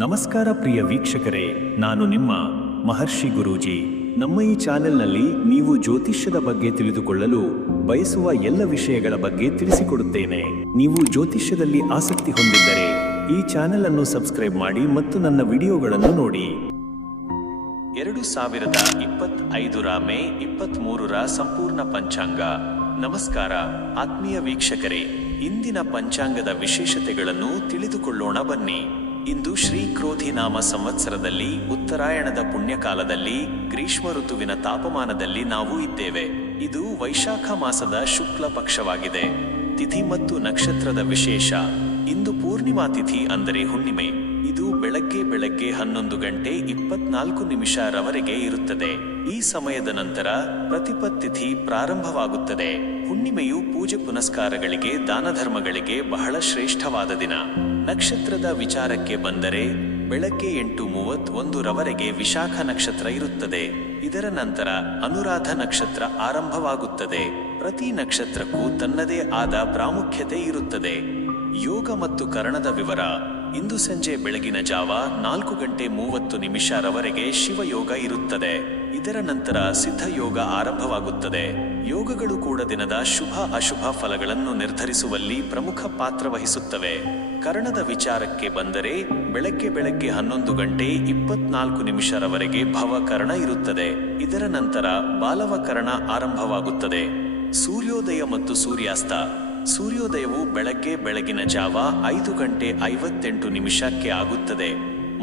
ನಮಸ್ಕಾರ ಪ್ರಿಯ ವೀಕ್ಷಕರೇ, ನಾನು ನಿಮ್ಮ ಮಹರ್ಷಿ ಗುರೂಜಿ. ನಮ್ಮ ಈ ಚಾನೆಲ್ನಲ್ಲಿ ನೀವು ಜ್ಯೋತಿಷ್ಯದ ಬಗ್ಗೆ ತಿಳಿದುಕೊಳ್ಳಲು ಬಯಸುವ ಎಲ್ಲ ವಿಷಯಗಳ ಬಗ್ಗೆ ತಿಳಿಸಿಕೊಡುತ್ತೇನೆ. ನೀವು ಜ್ಯೋತಿಷ್ಯದಲ್ಲಿ ಆಸಕ್ತಿ ಹೊಂದಿದ್ದರೆ ಈ ಚಾನೆಲ್ ಅನ್ನು ಸಬ್ಸ್ಕ್ರೈಬ್ ಮಾಡಿ ಮತ್ತು ನನ್ನ ವಿಡಿಯೋಗಳನ್ನು ನೋಡಿ. 2025 ಮೇ 23 ಸಂಪೂರ್ಣ ಪಂಚಾಂಗ. ನಮಸ್ಕಾರ ಆತ್ಮೀಯ ವೀಕ್ಷಕರೇ, ಇಂದಿನ ಪಂಚಾಂಗದ ವಿಶೇಷತೆಗಳನ್ನು ತಿಳಿದುಕೊಳ್ಳೋಣ ಬನ್ನಿ. ಇಂದು ಶ್ರೀ ಕ್ರೋಧಿನಾಮ ಸಂವತ್ಸರದಲ್ಲಿ ಉತ್ತರಾಯಣದ ಪುಣ್ಯಕಾಲದಲ್ಲಿ ಗ್ರೀಷ್ಮ ಋತುವಿನ ತಾಪಮಾನದಲ್ಲಿ ನಾವು ಇದ್ದೇವೆ. ಇದು ವೈಶಾಖ ಮಾಸದ ಶುಕ್ಲ ಪಕ್ಷವಾಗಿದೆ. ತಿಥಿ ಮತ್ತು ನಕ್ಷತ್ರದ ವಿಶೇಷ. ಇಂದು ಪೂರ್ಣಿಮಾ ತಿಥಿ ಅಂದರೆ ಹುಣ್ಣಿಮೆ. ಇದು ಬೆಳಗ್ಗೆ 11 ಗಂಟೆ 24 ನಿಮಿಷರವರೆಗೆ ಇರುತ್ತದೆ. ಈ ಸಮಯದ ನಂತರ ಪ್ರತಿಪತ್ ತಿಥಿ ಪ್ರಾರಂಭವಾಗುತ್ತದೆ. ಹುಣ್ಣಿಮೆಯು ಪೂಜೆ ಪುನಸ್ಕಾರಗಳಿಗೆ ದಾನ ಧರ್ಮಗಳಿಗೆ ಬಹಳ ಶ್ರೇಷ್ಠವಾದ ದಿನ. ನಕ್ಷತ್ರದ ವಿಚಾರಕ್ಕೆ ಬಂದರೆ ಬೆಳಗ್ಗೆ 8:31 ರವರೆಗೆ ವಿಶಾಖ ನಕ್ಷತ್ರ ಇರುತ್ತದೆ. ಇದರ ನಂತರ ಅನುರಾಧ ನಕ್ಷತ್ರ ಆರಂಭವಾಗುತ್ತದೆ. ಪ್ರತಿ ನಕ್ಷತ್ರಕ್ಕೂ ತನ್ನದೇ ಆದ ಪ್ರಾಮುಖ್ಯತೆ ಇರುತ್ತದೆ. ಯೋಗ ಮತ್ತು ಕರಣದ ವಿವರ. ಇಂದು ಸಂಜೆ ಬೆಳಗಿನ ಜಾವ 4 ಗಂಟೆ 30 ನಿಮಿಷರವರೆಗೆ ಶಿವಯೋಗ ಇರುತ್ತದೆ. ಇದರ ನಂತರ ಸಿದ್ಧಯೋಗ ಆರಂಭವಾಗುತ್ತದೆ. ಯೋಗಗಳು ಕೂಡ ದಿನದ ಶುಭ ಅಶುಭ ಫಲಗಳನ್ನು ನಿರ್ಧರಿಸುವಲ್ಲಿ ಪ್ರಮುಖ ಪಾತ್ರ ವಹಿಸುತ್ತವೆ. ಕರಣದ ವಿಚಾರಕ್ಕೆ ಬಂದರೆ ಬೆಳಗ್ಗೆ 11 ಗಂಟೆ 24 ನಿಮಿಷರವರೆಗೆ ಭವಕರಣ ಇರುತ್ತದೆ. ಇದರ ನಂತರ ಬಾಲವಕರಣ ಆರಂಭವಾಗುತ್ತದೆ. ಸೂರ್ಯೋದಯ ಮತ್ತು ಸೂರ್ಯಾಸ್ತ. ಸೂರ್ಯೋದಯವು ಬೆಳಗಿನ ಜಾವ 5 ಗಂಟೆ 58 ನಿಮಿಷಕ್ಕೆ ಆಗುತ್ತದೆ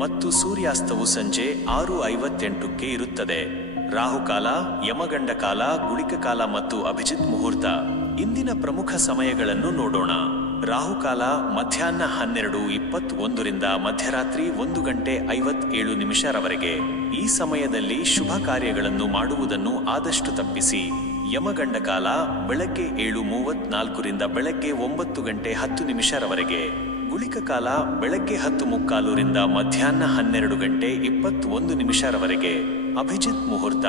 ಮತ್ತು ಸೂರ್ಯಾಸ್ತವು ಸಂಜೆ 6:58ಕ್ಕೆ ಇರುತ್ತದೆ. ರಾಹುಕಾಲ, ಯಮಗಂಡ ಕಾಲ, ಗುಳಿಕ ಕಾಲ ಮತ್ತು ಅಭಿಜಿತ್ ಮುಹೂರ್ತ. ಇಂದಿನ ಪ್ರಮುಖ ಸಮಯಗಳನ್ನು ನೋಡೋಣ. ರಾಹುಕಾಲ ಮಧ್ಯಾಹ್ನ 12:21 ರಿಂದ ಮಧ್ಯರಾತ್ರಿ 1 ಗಂಟೆ 57 ನಿಮಿಷರವರೆಗೆ. ಈ ಸಮಯದಲ್ಲಿ ಶುಭ ಕಾರ್ಯಗಳನ್ನು ಮಾಡುವುದನ್ನು ಆದಷ್ಟು ತಪ್ಪಿಸಿ. ಯಮಗಂಡ ಕಾಲ ಬೆಳಗ್ಗೆ 7:34 ರಿಂದ ಬೆಳಗ್ಗೆ 9 ಗಂಟೆ 10 ನಿಮಿಷರವರೆಗೆ. ಗುಳಿಕ ಕಾಲ ಬೆಳಗ್ಗೆ 10:45 ರಿಂದ ಮಧ್ಯಾಹ್ನ 12 ಗಂಟೆ 21 ನಿಮಿಷರವರೆಗೆ. ಅಭಿಜಿತ್ ಮುಹೂರ್ತ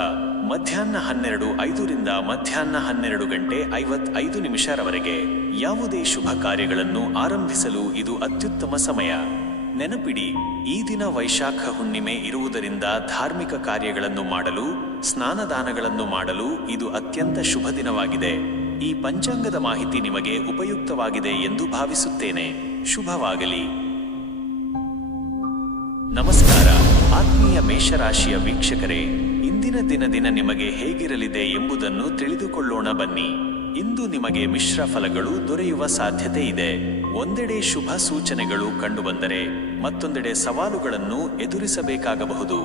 ಮಧ್ಯಾಹ್ನ 12:05 ರಿಂದ ಮಧ್ಯಾಹ್ನ 12 ಗಂಟೆ 55 ನಿಮಿಷರವರೆಗೆ. ಯಾವುದೇ ಶುಭ ಕಾರ್ಯಗಳನ್ನು ಆರಂಭಿಸಲು ಇದು ಅತ್ಯುತ್ತಮ ಸಮಯ. ನೆನಪಿಡಿ, ಈ ದಿನ ವೈಶಾಖ ಹುಣ್ಣಿಮೆ ಇರುವುದರಿಂದ ಧಾರ್ಮಿಕ ಕಾರ್ಯಗಳನ್ನು ಮಾಡಲು, ಸ್ನಾನದಾನಗಳನ್ನು ಮಾಡಲು ಇದು ಅತ್ಯಂತ ಶುಭ ದಿನವಾಗಿದೆ. ಈ ಪಂಚಾಂಗದ ಮಾಹಿತಿ ನಿಮಗೆ ಉಪಯುಕ್ತವಾಗಿದೆ ಎಂದು ಭಾವಿಸುತ್ತೇನೆ. ಶುಭವಾಗಲಿ. ನಮಸ್ಕಾರ ಆತ್ಮೀಯ ಮೇಷರಾಶಿಯ ವೀಕ್ಷಕರೇ, ಇಂದಿನ ದಿನ ನಿಮಗೆ ಹೇಗಿರಲಿದೆ ಎಂಬುದನ್ನು ತಿಳಿದುಕೊಳ್ಳೋಣ ಬನ್ನಿ. ಇಂದು ನಿಮಗೆ ಮಿಶ್ರ ಫಲಗಳು ದೊರೆಯುವ ಸಾಧ್ಯತೆ ಇದೆ. ಒಂದೆಡೆ ಶುಭ ಸೂಚನೆಗಳು ಕಂಡುಬಂದರೆ ಮತ್ತೊಂದೆಡೆ ಸವಾಲುಗಳನ್ನು ಎದುರಿಸಬೇಕಾಗಬಹುದು.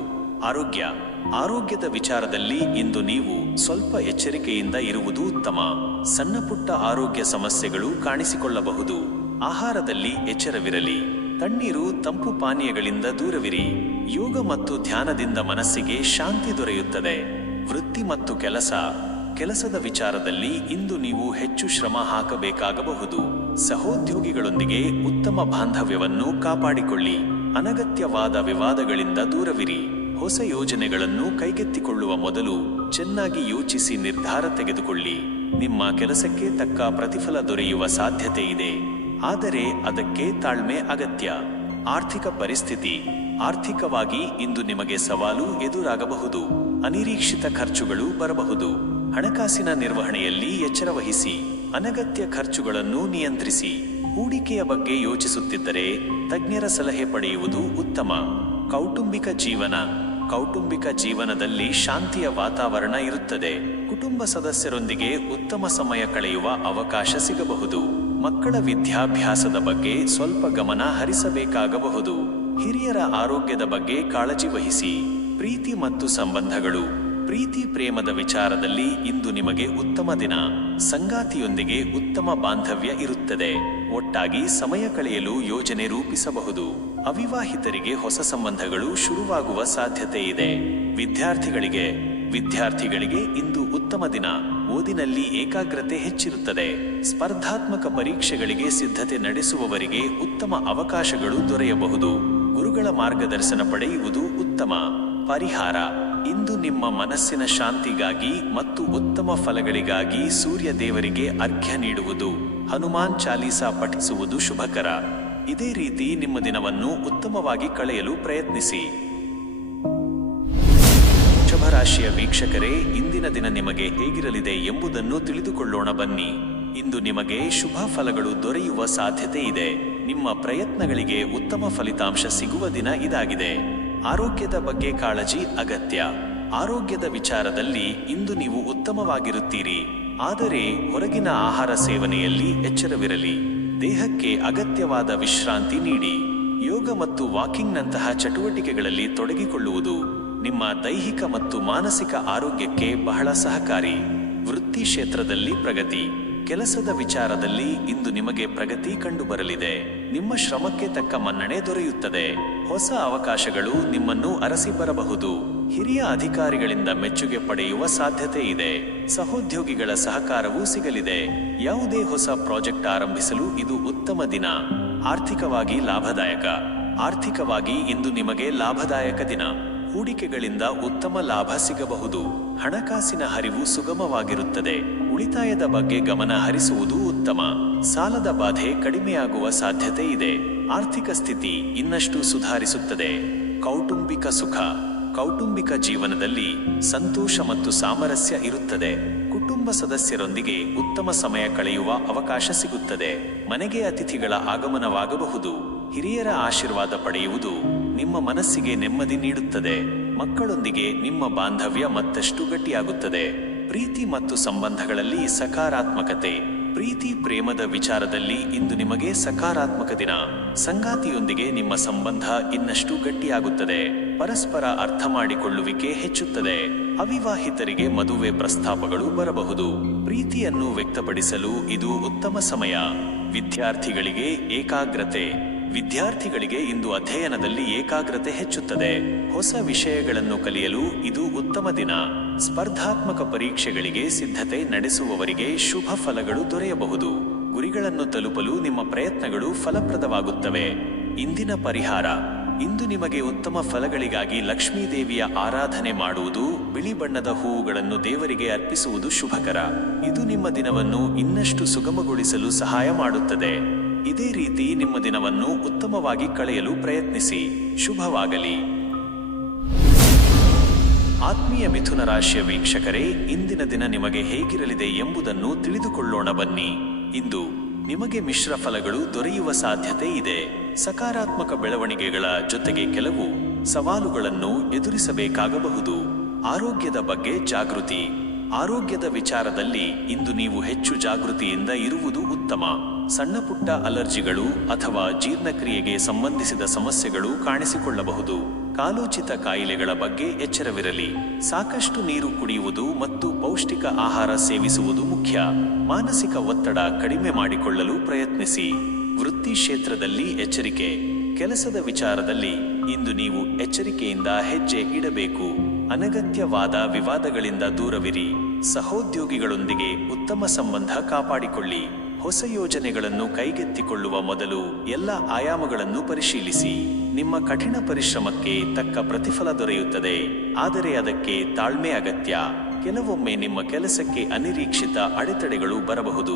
ಆರೋಗ್ಯದ ವಿಚಾರದಲ್ಲಿ ಇಂದು ನೀವು ಸ್ವಲ್ಪ ಎಚ್ಚರಿಕೆಯಿಂದ ಇರುವುದು ಉತ್ತಮ. ಸಣ್ಣ ಪುಟ್ಟ ಆರೋಗ್ಯ ಸಮಸ್ಯೆಗಳು ಕಾಣಿಸಿಕೊಳ್ಳಬಹುದು. ಆಹಾರದಲ್ಲಿ ಎಚ್ಚರವಿರಲಿ. ತಣ್ಣೀರು, ತಂಪು ಪಾನೀಯಗಳಿಂದ ದೂರವಿರಿ. ಯೋಗ ಮತ್ತು ಧ್ಯಾನದಿಂದ ಮನಸ್ಸಿಗೆ ಶಾಂತಿ ದೊರೆಯುತ್ತದೆ. ವೃತ್ತಿ ಮತ್ತು ಕೆಲಸದ ವಿಚಾರದಲ್ಲಿ ಇಂದು ನೀವು ಹೆಚ್ಚು ಶ್ರಮ ಹಾಕಬೇಕಾಗಬಹುದು. ಸಹೋದ್ಯೋಗಿಗಳೊಂದಿಗೆ ಉತ್ತಮ ಬಾಂಧವ್ಯವನ್ನು ಕಾಪಾಡಿಕೊಳ್ಳಿ. ಅನಗತ್ಯವಾದ ವಿವಾದಗಳಿಂದ ದೂರವಿರಿ. ಹೊಸ ಯೋಜನೆಗಳನ್ನು ಕೈಗೆತ್ತಿಕೊಳ್ಳುವ ಮೊದಲು ಚೆನ್ನಾಗಿ ಯೋಚಿಸಿ ನಿರ್ಧಾರ ತೆಗೆದುಕೊಳ್ಳಿ. ನಿಮ್ಮ ಕೆಲಸಕ್ಕೆ ತಕ್ಕ ಪ್ರತಿಫಲ ದೊರೆಯುವ ಸಾಧ್ಯತೆ ಇದೆ, ಆದರೆ ಅದಕ್ಕೆ ತಾಳ್ಮೆ ಅಗತ್ಯ. ಆರ್ಥಿಕ ಪರಿಸ್ಥಿತಿ. ಆರ್ಥಿಕವಾಗಿ ಇಂದು ನಿಮಗೆ ಸವಾಲು ಎದುರಾಗಬಹುದು. ಅನಿರೀಕ್ಷಿತ ಖರ್ಚುಗಳು ಬರಬಹುದು. ಹಣಕಾಸಿನ ನಿರ್ವಹಣೆಯಲ್ಲಿ ಎಚ್ಚರ ವಹಿಸಿ. ಅನಗತ್ಯ ಖರ್ಚುಗಳನ್ನು ನಿಯಂತ್ರಿಸಿ. ಹೂಡಿಕೆಯ ಬಗ್ಗೆ ಯೋಚಿಸುತ್ತಿದ್ದರೆ ತಜ್ಞರ ಸಲಹೆ ಪಡೆಯುವುದು ಉತ್ತಮ. ಕೌಟುಂಬಿಕ ಜೀವನದಲ್ಲಿ ಶಾಂತಿಯ ವಾತಾವರಣ ಇರುತ್ತದೆ. ಕುಟುಂಬ ಸದಸ್ಯರೊಂದಿಗೆ ಉತ್ತಮ ಸಮಯ ಕಳೆಯುವ ಅವಕಾಶ ಸಿಗಬಹುದು. ಮಕ್ಕಳ ವಿದ್ಯಾಭ್ಯಾಸದ ಬಗ್ಗೆ ಸ್ವಲ್ಪ ಗಮನ ಹರಿಸಬೇಕಾಗಬಹುದು. ಹಿರಿಯರ ಆರೋಗ್ಯದ ಬಗ್ಗೆ ಕಾಳಜಿ ವಹಿಸಿ. ಪ್ರೀತಿ ಮತ್ತು ಸಂಬಂಧಗಳು. ಪ್ರೀತಿ ಪ್ರೇಮದ ವಿಚಾರದಲ್ಲಿ ಇಂದು ನಿಮಗೆ ಉತ್ತಮ ದಿನ. ಸಂಗಾತಿಯೊಂದಿಗೆ ಉತ್ತಮ ಬಾಂಧವ್ಯ ಇರುತ್ತದೆ. ಒಟ್ಟಾಗಿ ಸಮಯ ಕಳೆಯಲು ಯೋಜನೆ ರೂಪಿಸಬಹುದು. ಅವಿವಾಹಿತರಿಗೆ ಹೊಸ ಸಂಬಂಧಗಳು ಶುರುವಾಗುವ ಸಾಧ್ಯತೆ ಇದೆ. ವಿದ್ಯಾರ್ಥಿಗಳಿಗೆ ಇಂದು ಉತ್ತಮ ದಿನ. ಓದಿನಲ್ಲಿ ಏಕಾಗ್ರತೆ ಹೆಚ್ಚಿರುತ್ತದೆ. ಸ್ಪರ್ಧಾತ್ಮಕ ಪರೀಕ್ಷೆಗಳಿಗೆ ಸಿದ್ಧತೆ ನಡೆಸುವವರಿಗೆ ಉತ್ತಮ ಅವಕಾಶಗಳು ದೊರೆಯಬಹುದು. ಗುರುಗಳ ಮಾರ್ಗದರ್ಶನ ಪಡೆಯುವುದು ಉತ್ತಮ. ಪರಿಹಾರ. ಇಂದು ನಿಮ್ಮ ಮನಸ್ಸಿನ ಶಾಂತಿಗಾಗಿ ಮತ್ತು ಉತ್ತಮ ಫಲಗಳಿಗಾಗಿ ಸೂರ್ಯ ದೇವರಿಗೆ ಅರ್ಘ್ಯ ನೀಡುವುದು, ಹನುಮಾನ್ ಚಾಲೀಸಾ ಪಠಿಸುವುದು ಶುಭಕರ. ಇದೇ ರೀತಿ ನಿಮ್ಮ ದಿನವನ್ನು ಉತ್ತಮವಾಗಿ ಕಳೆಯಲು ಪ್ರಯತ್ನಿಸಿ. ವೃಷಭರಾಶಿಯ ವೀಕ್ಷಕರೇ, ಇಂದಿನ ದಿನ ನಿಮಗೆ ಹೇಗಿರಲಿದೆ ಎಂಬುದನ್ನು ತಿಳಿದುಕೊಳ್ಳೋಣ ಬನ್ನಿ. ಇಂದು ನಿಮಗೆ ಶುಭ ಫಲಗಳು ದೊರೆಯುವ ಸಾಧ್ಯತೆ ಇದೆ. ನಿಮ್ಮ ಪ್ರಯತ್ನಗಳಿಗೆ ಉತ್ತಮ ಫಲಿತಾಂಶ ಸಿಗುವ ದಿನ ಇದಾಗಿದೆ. ಆರೋಗ್ಯದ ಬಗ್ಗೆ ಕಾಳಜಿ ಅಗತ್ಯ. ಆರೋಗ್ಯದ ವಿಚಾರದಲ್ಲಿ ಇಂದು ನೀವು ಉತ್ತಮವಾಗಿರುತ್ತೀರಿ. ಆದರೆ ಹೊರಗಿನ ಆಹಾರ ಸೇವನೆಯಲ್ಲಿ ಎಚ್ಚರವಿರಲಿ. ದೇಹಕ್ಕೆ ಅಗತ್ಯವಾದ ವಿಶ್ರಾಂತಿ ನೀಡಿ. ಯೋಗ ಮತ್ತು ವಾಕಿಂಗ್ನಂತಹ ಚಟುವಟಿಕೆಗಳಲ್ಲಿ ತೊಡಗಿಕೊಳ್ಳುವುದು ನಿಮ್ಮ ದೈಹಿಕ ಮತ್ತು ಮಾನಸಿಕ ಆರೋಗ್ಯಕ್ಕೆ ಬಹಳ ಸಹಕಾರಿ. ವೃತ್ತಿ ಕ್ಷೇತ್ರದಲ್ಲಿ ಪ್ರಗತಿ. ಕೆಲಸದ ವಿಚಾರದಲ್ಲಿ ಇಂದು ನಿಮಗೆ ಪ್ರಗತಿ ಕಂಡುಬರಲಿದೆ. ನಿಮ್ಮ ಶ್ರಮಕ್ಕೆ ತಕ್ಕ ಮನ್ನಣೆ ದೊರೆಯುತ್ತದೆ. ಹೊಸ ಅವಕಾಶಗಳು ನಿಮ್ಮನ್ನು ಅರಸಿ ಬರಬಹುದು. ಹಿರಿಯ ಅಧಿಕಾರಿಗಳಿಂದ ಮೆಚ್ಚುಗೆ ಪಡೆಯುವ ಸಾಧ್ಯತೆ ಇದೆ. ಸಹೋದ್ಯೋಗಿಗಳ ಸಹಕಾರವೂ ಸಿಗಲಿದೆ. ಯಾವುದೇ ಹೊಸ ಪ್ರಾಜೆಕ್ಟ್ ಆರಂಭಿಸಲು ಇದು ಉತ್ತಮ ದಿನ. ಆರ್ಥಿಕವಾಗಿ ಲಾಭದಾಯಕ. ಆರ್ಥಿಕವಾಗಿ ಇಂದು ನಿಮಗೆ ಲಾಭದಾಯಕ ದಿನ. ಹೂಡಿಕೆಗಳಿಂದ ಉತ್ತಮ ಲಾಭ ಸಿಗಬಹುದು. ಹಣಕಾಸಿನ ಹರಿವು ಸುಗಮವಾಗಿರುತ್ತದೆ. ಉಳಿತಾಯದ ಬಗ್ಗೆ ಗಮನ ಹರಿಸುವುದು ಉತ್ತಮ. ಸಾಲದ ಬಾಧೆ ಕಡಿಮೆಯಾಗುವ ಸಾಧ್ಯತೆ ಇದೆ. ಆರ್ಥಿಕ ಸ್ಥಿತಿ ಇನ್ನಷ್ಟು ಸುಧಾರಿಸುತ್ತದೆ. ಕೌಟುಂಬಿಕ ಸುಖ. ಕೌಟುಂಬಿಕ ಜೀವನದಲ್ಲಿ ಸಂತೋಷ ಮತ್ತು ಸಾಮರಸ್ಯ ಇರುತ್ತದೆ. ಕುಟುಂಬ ಸದಸ್ಯರೊಂದಿಗೆ ಉತ್ತಮ ಸಮಯ ಕಳೆಯುವ ಅವಕಾಶ ಸಿಗುತ್ತದೆ. ಮನೆಗೆ ಅತಿಥಿಗಳ ಆಗಮನವಾಗಬಹುದು. ಹಿರಿಯರ ಆಶೀರ್ವಾದ ಪಡೆಯುವುದು ನಿಮ್ಮ ಮನಸ್ಸಿಗೆ ನೆಮ್ಮದಿ ನೀಡುತ್ತದೆ. ಮಕ್ಕಳೊಂದಿಗೆ ನಿಮ್ಮ ಬಾಂಧವ್ಯ ಮತ್ತಷ್ಟು ಗಟ್ಟಿಯಾಗುತ್ತದೆ. ಪ್ರೀತಿ ಮತ್ತು ಸಂಬಂಧಗಳಲ್ಲಿ ಸಕಾರಾತ್ಮಕತೆ. ಪ್ರೀತಿ ಪ್ರೇಮದ ವಿಚಾರದಲ್ಲಿ ಇಂದು ನಿಮಗೆ ಸಕಾರಾತ್ಮಕ ದಿನ. ಸಂಗಾತಿಯೊಂದಿಗೆ ನಿಮ್ಮ ಸಂಬಂಧ ಇನ್ನಷ್ಟು ಗಟ್ಟಿಯಾಗುತ್ತದೆ. ಪರಸ್ಪರ ಅರ್ಥ ಮಾಡಿಕೊಳ್ಳುವಿಕೆ ಹೆಚ್ಚುತ್ತದೆ. ಅವಿವಾಹಿತರಿಗೆ ಮದುವೆ ಪ್ರಸ್ತಾಪಗಳು ಬರಬಹುದು. ಪ್ರೀತಿಯನ್ನು ವ್ಯಕ್ತಪಡಿಸಲು ಇದು ಉತ್ತಮ ಸಮಯ. ವಿದ್ಯಾರ್ಥಿಗಳಿಗೆ ಏಕಾಗ್ರತೆ. ವಿದ್ಯಾರ್ಥಿಗಳಿಗೆ ಇಂದು ಅಧ್ಯಯನದಲ್ಲಿ ಏಕಾಗ್ರತೆ ಹೆಚ್ಚುತ್ತದೆ. ಹೊಸ ವಿಷಯಗಳನ್ನು ಕಲಿಯಲು ಇದು ಉತ್ತಮ ದಿನ. ಸ್ಪರ್ಧಾತ್ಮಕ ಪರೀಕ್ಷೆಗಳಿಗೆ ಸಿದ್ಧತೆ ನಡೆಸುವವರಿಗೆ ಶುಭ ಫಲಗಳು ದೊರೆಯಬಹುದು. ಗುರಿಗಳನ್ನು ತಲುಪಲು ನಿಮ್ಮ ಪ್ರಯತ್ನಗಳು ಫಲಪ್ರದವಾಗುತ್ತವೆ. ಇಂದಿನ ಪರಿಹಾರ. ಇಂದು ನಿಮಗೆ ಉತ್ತಮ ಫಲಗಳಿಗಾಗಿ ಲಕ್ಷ್ಮೀ ದೇವಿಯ ಆರಾಧನೆ ಮಾಡುವುದು, ಬಿಳಿ ಬಣ್ಣದ ಹೂವುಗಳನ್ನು ದೇವರಿಗೆ ಅರ್ಪಿಸುವುದು ಶುಭಕರ. ಇದು ನಿಮ್ಮ ದಿನವನ್ನು ಇನ್ನಷ್ಟು ಸುಗಮಗೊಳಿಸಲು ಸಹಾಯ ಮಾಡುತ್ತದೆ. ಇದೇ ರೀತಿ ನಿಮ್ಮ ದಿನವನ್ನು ಉತ್ತಮವಾಗಿ ಕಳೆಯಲು ಪ್ರಯತ್ನಿಸಿ. ಶುಭವಾಗಲಿ. ಆತ್ಮೀಯ ಮಿಥುನ ರಾಶಿಯ ವೀಕ್ಷಕರೇ, ಇಂದಿನ ದಿನ ನಿಮಗೆ ಹೇಗಿರಲಿದೆ ಎಂಬುದನ್ನು ತಿಳಿದುಕೊಳ್ಳೋಣ ಬನ್ನಿ. ಇಂದು ನಿಮಗೆ ಮಿಶ್ರ ಫಲಗಳು ದೊರೆಯುವ ಸಾಧ್ಯತೆ ಇದೆ. ಸಕಾರಾತ್ಮಕ ಬೆಳವಣಿಗೆಗಳ ಜೊತೆಗೆ ಕೆಲವು ಸವಾಲುಗಳನ್ನು ಎದುರಿಸಬೇಕಾಗಬಹುದು. ಆರೋಗ್ಯದ ಬಗ್ಗೆ ಜಾಗೃತಿ. ಆರೋಗ್ಯದ ವಿಚಾರದಲ್ಲಿ ಇಂದು ನೀವು ಹೆಚ್ಚು ಜಾಗೃತಿಯಿಂದ ಇರುವುದು ಉತ್ತಮ. ಸಣ್ಣ ಪುಟ್ಟ ಅಲರ್ಜಿಗಳು ಅಥವಾ ಜೀರ್ಣಕ್ರಿಯೆಗೆ ಸಂಬಂಧಿಸಿದ ಸಮಸ್ಯೆಗಳು ಕಾಣಿಸಿಕೊಳ್ಳಬಹುದು. ಕಾಲೋಚಿತ ಕಾಯಿಲೆಗಳ ಬಗ್ಗೆ ಎಚ್ಚರವಿರಲಿ. ಸಾಕಷ್ಟು ನೀರು ಕುಡಿಯುವುದು ಮತ್ತು ಪೌಷ್ಟಿಕ ಆಹಾರ ಸೇವಿಸುವುದು ಮುಖ್ಯ. ಮಾನಸಿಕ ಒತ್ತಡ ಕಡಿಮೆ ಮಾಡಿಕೊಳ್ಳಲು ಪ್ರಯತ್ನಿಸಿ. ವೃತ್ತಿ ಕ್ಷೇತ್ರದಲ್ಲಿ ಎಚ್ಚರಿಕೆ. ಕೆಲಸದ ವಿಚಾರದಲ್ಲಿ ಇಂದು ನೀವು ಎಚ್ಚರಿಕೆಯಿಂದ ಹೆಜ್ಜೆ ಇಡಬೇಕು. ಅನಗತ್ಯವಾದ ವಿವಾದಗಳಿಂದ ದೂರವಿರಿ. ಸಹೋದ್ಯೋಗಿಗಳೊಂದಿಗೆ ಉತ್ತಮ ಸಂಬಂಧ ಕಾಪಾಡಿಕೊಳ್ಳಿ. ಹೊಸ ಯೋಜನೆಗಳನ್ನು ಕೈಗೆತ್ತಿಕೊಳ್ಳುವ ಮೊದಲು ಎಲ್ಲ ಆಯಾಮಗಳನ್ನು ಪರಿಶೀಲಿಸಿ. ನಿಮ್ಮ ಕಠಿಣ ಪರಿಶ್ರಮಕ್ಕೆ ತಕ್ಕ ಪ್ರತಿಫಲ ದೊರೆಯುತ್ತದೆ, ಆದರೆ ಅದಕ್ಕೆ ತಾಳ್ಮೆ ಅಗತ್ಯ. ಕೆಲವೊಮ್ಮೆ ನಿಮ್ಮ ಕೆಲಸಕ್ಕೆ ಅನಿರೀಕ್ಷಿತ ಅಡೆತಡೆಗಳು ಬರಬಹುದು.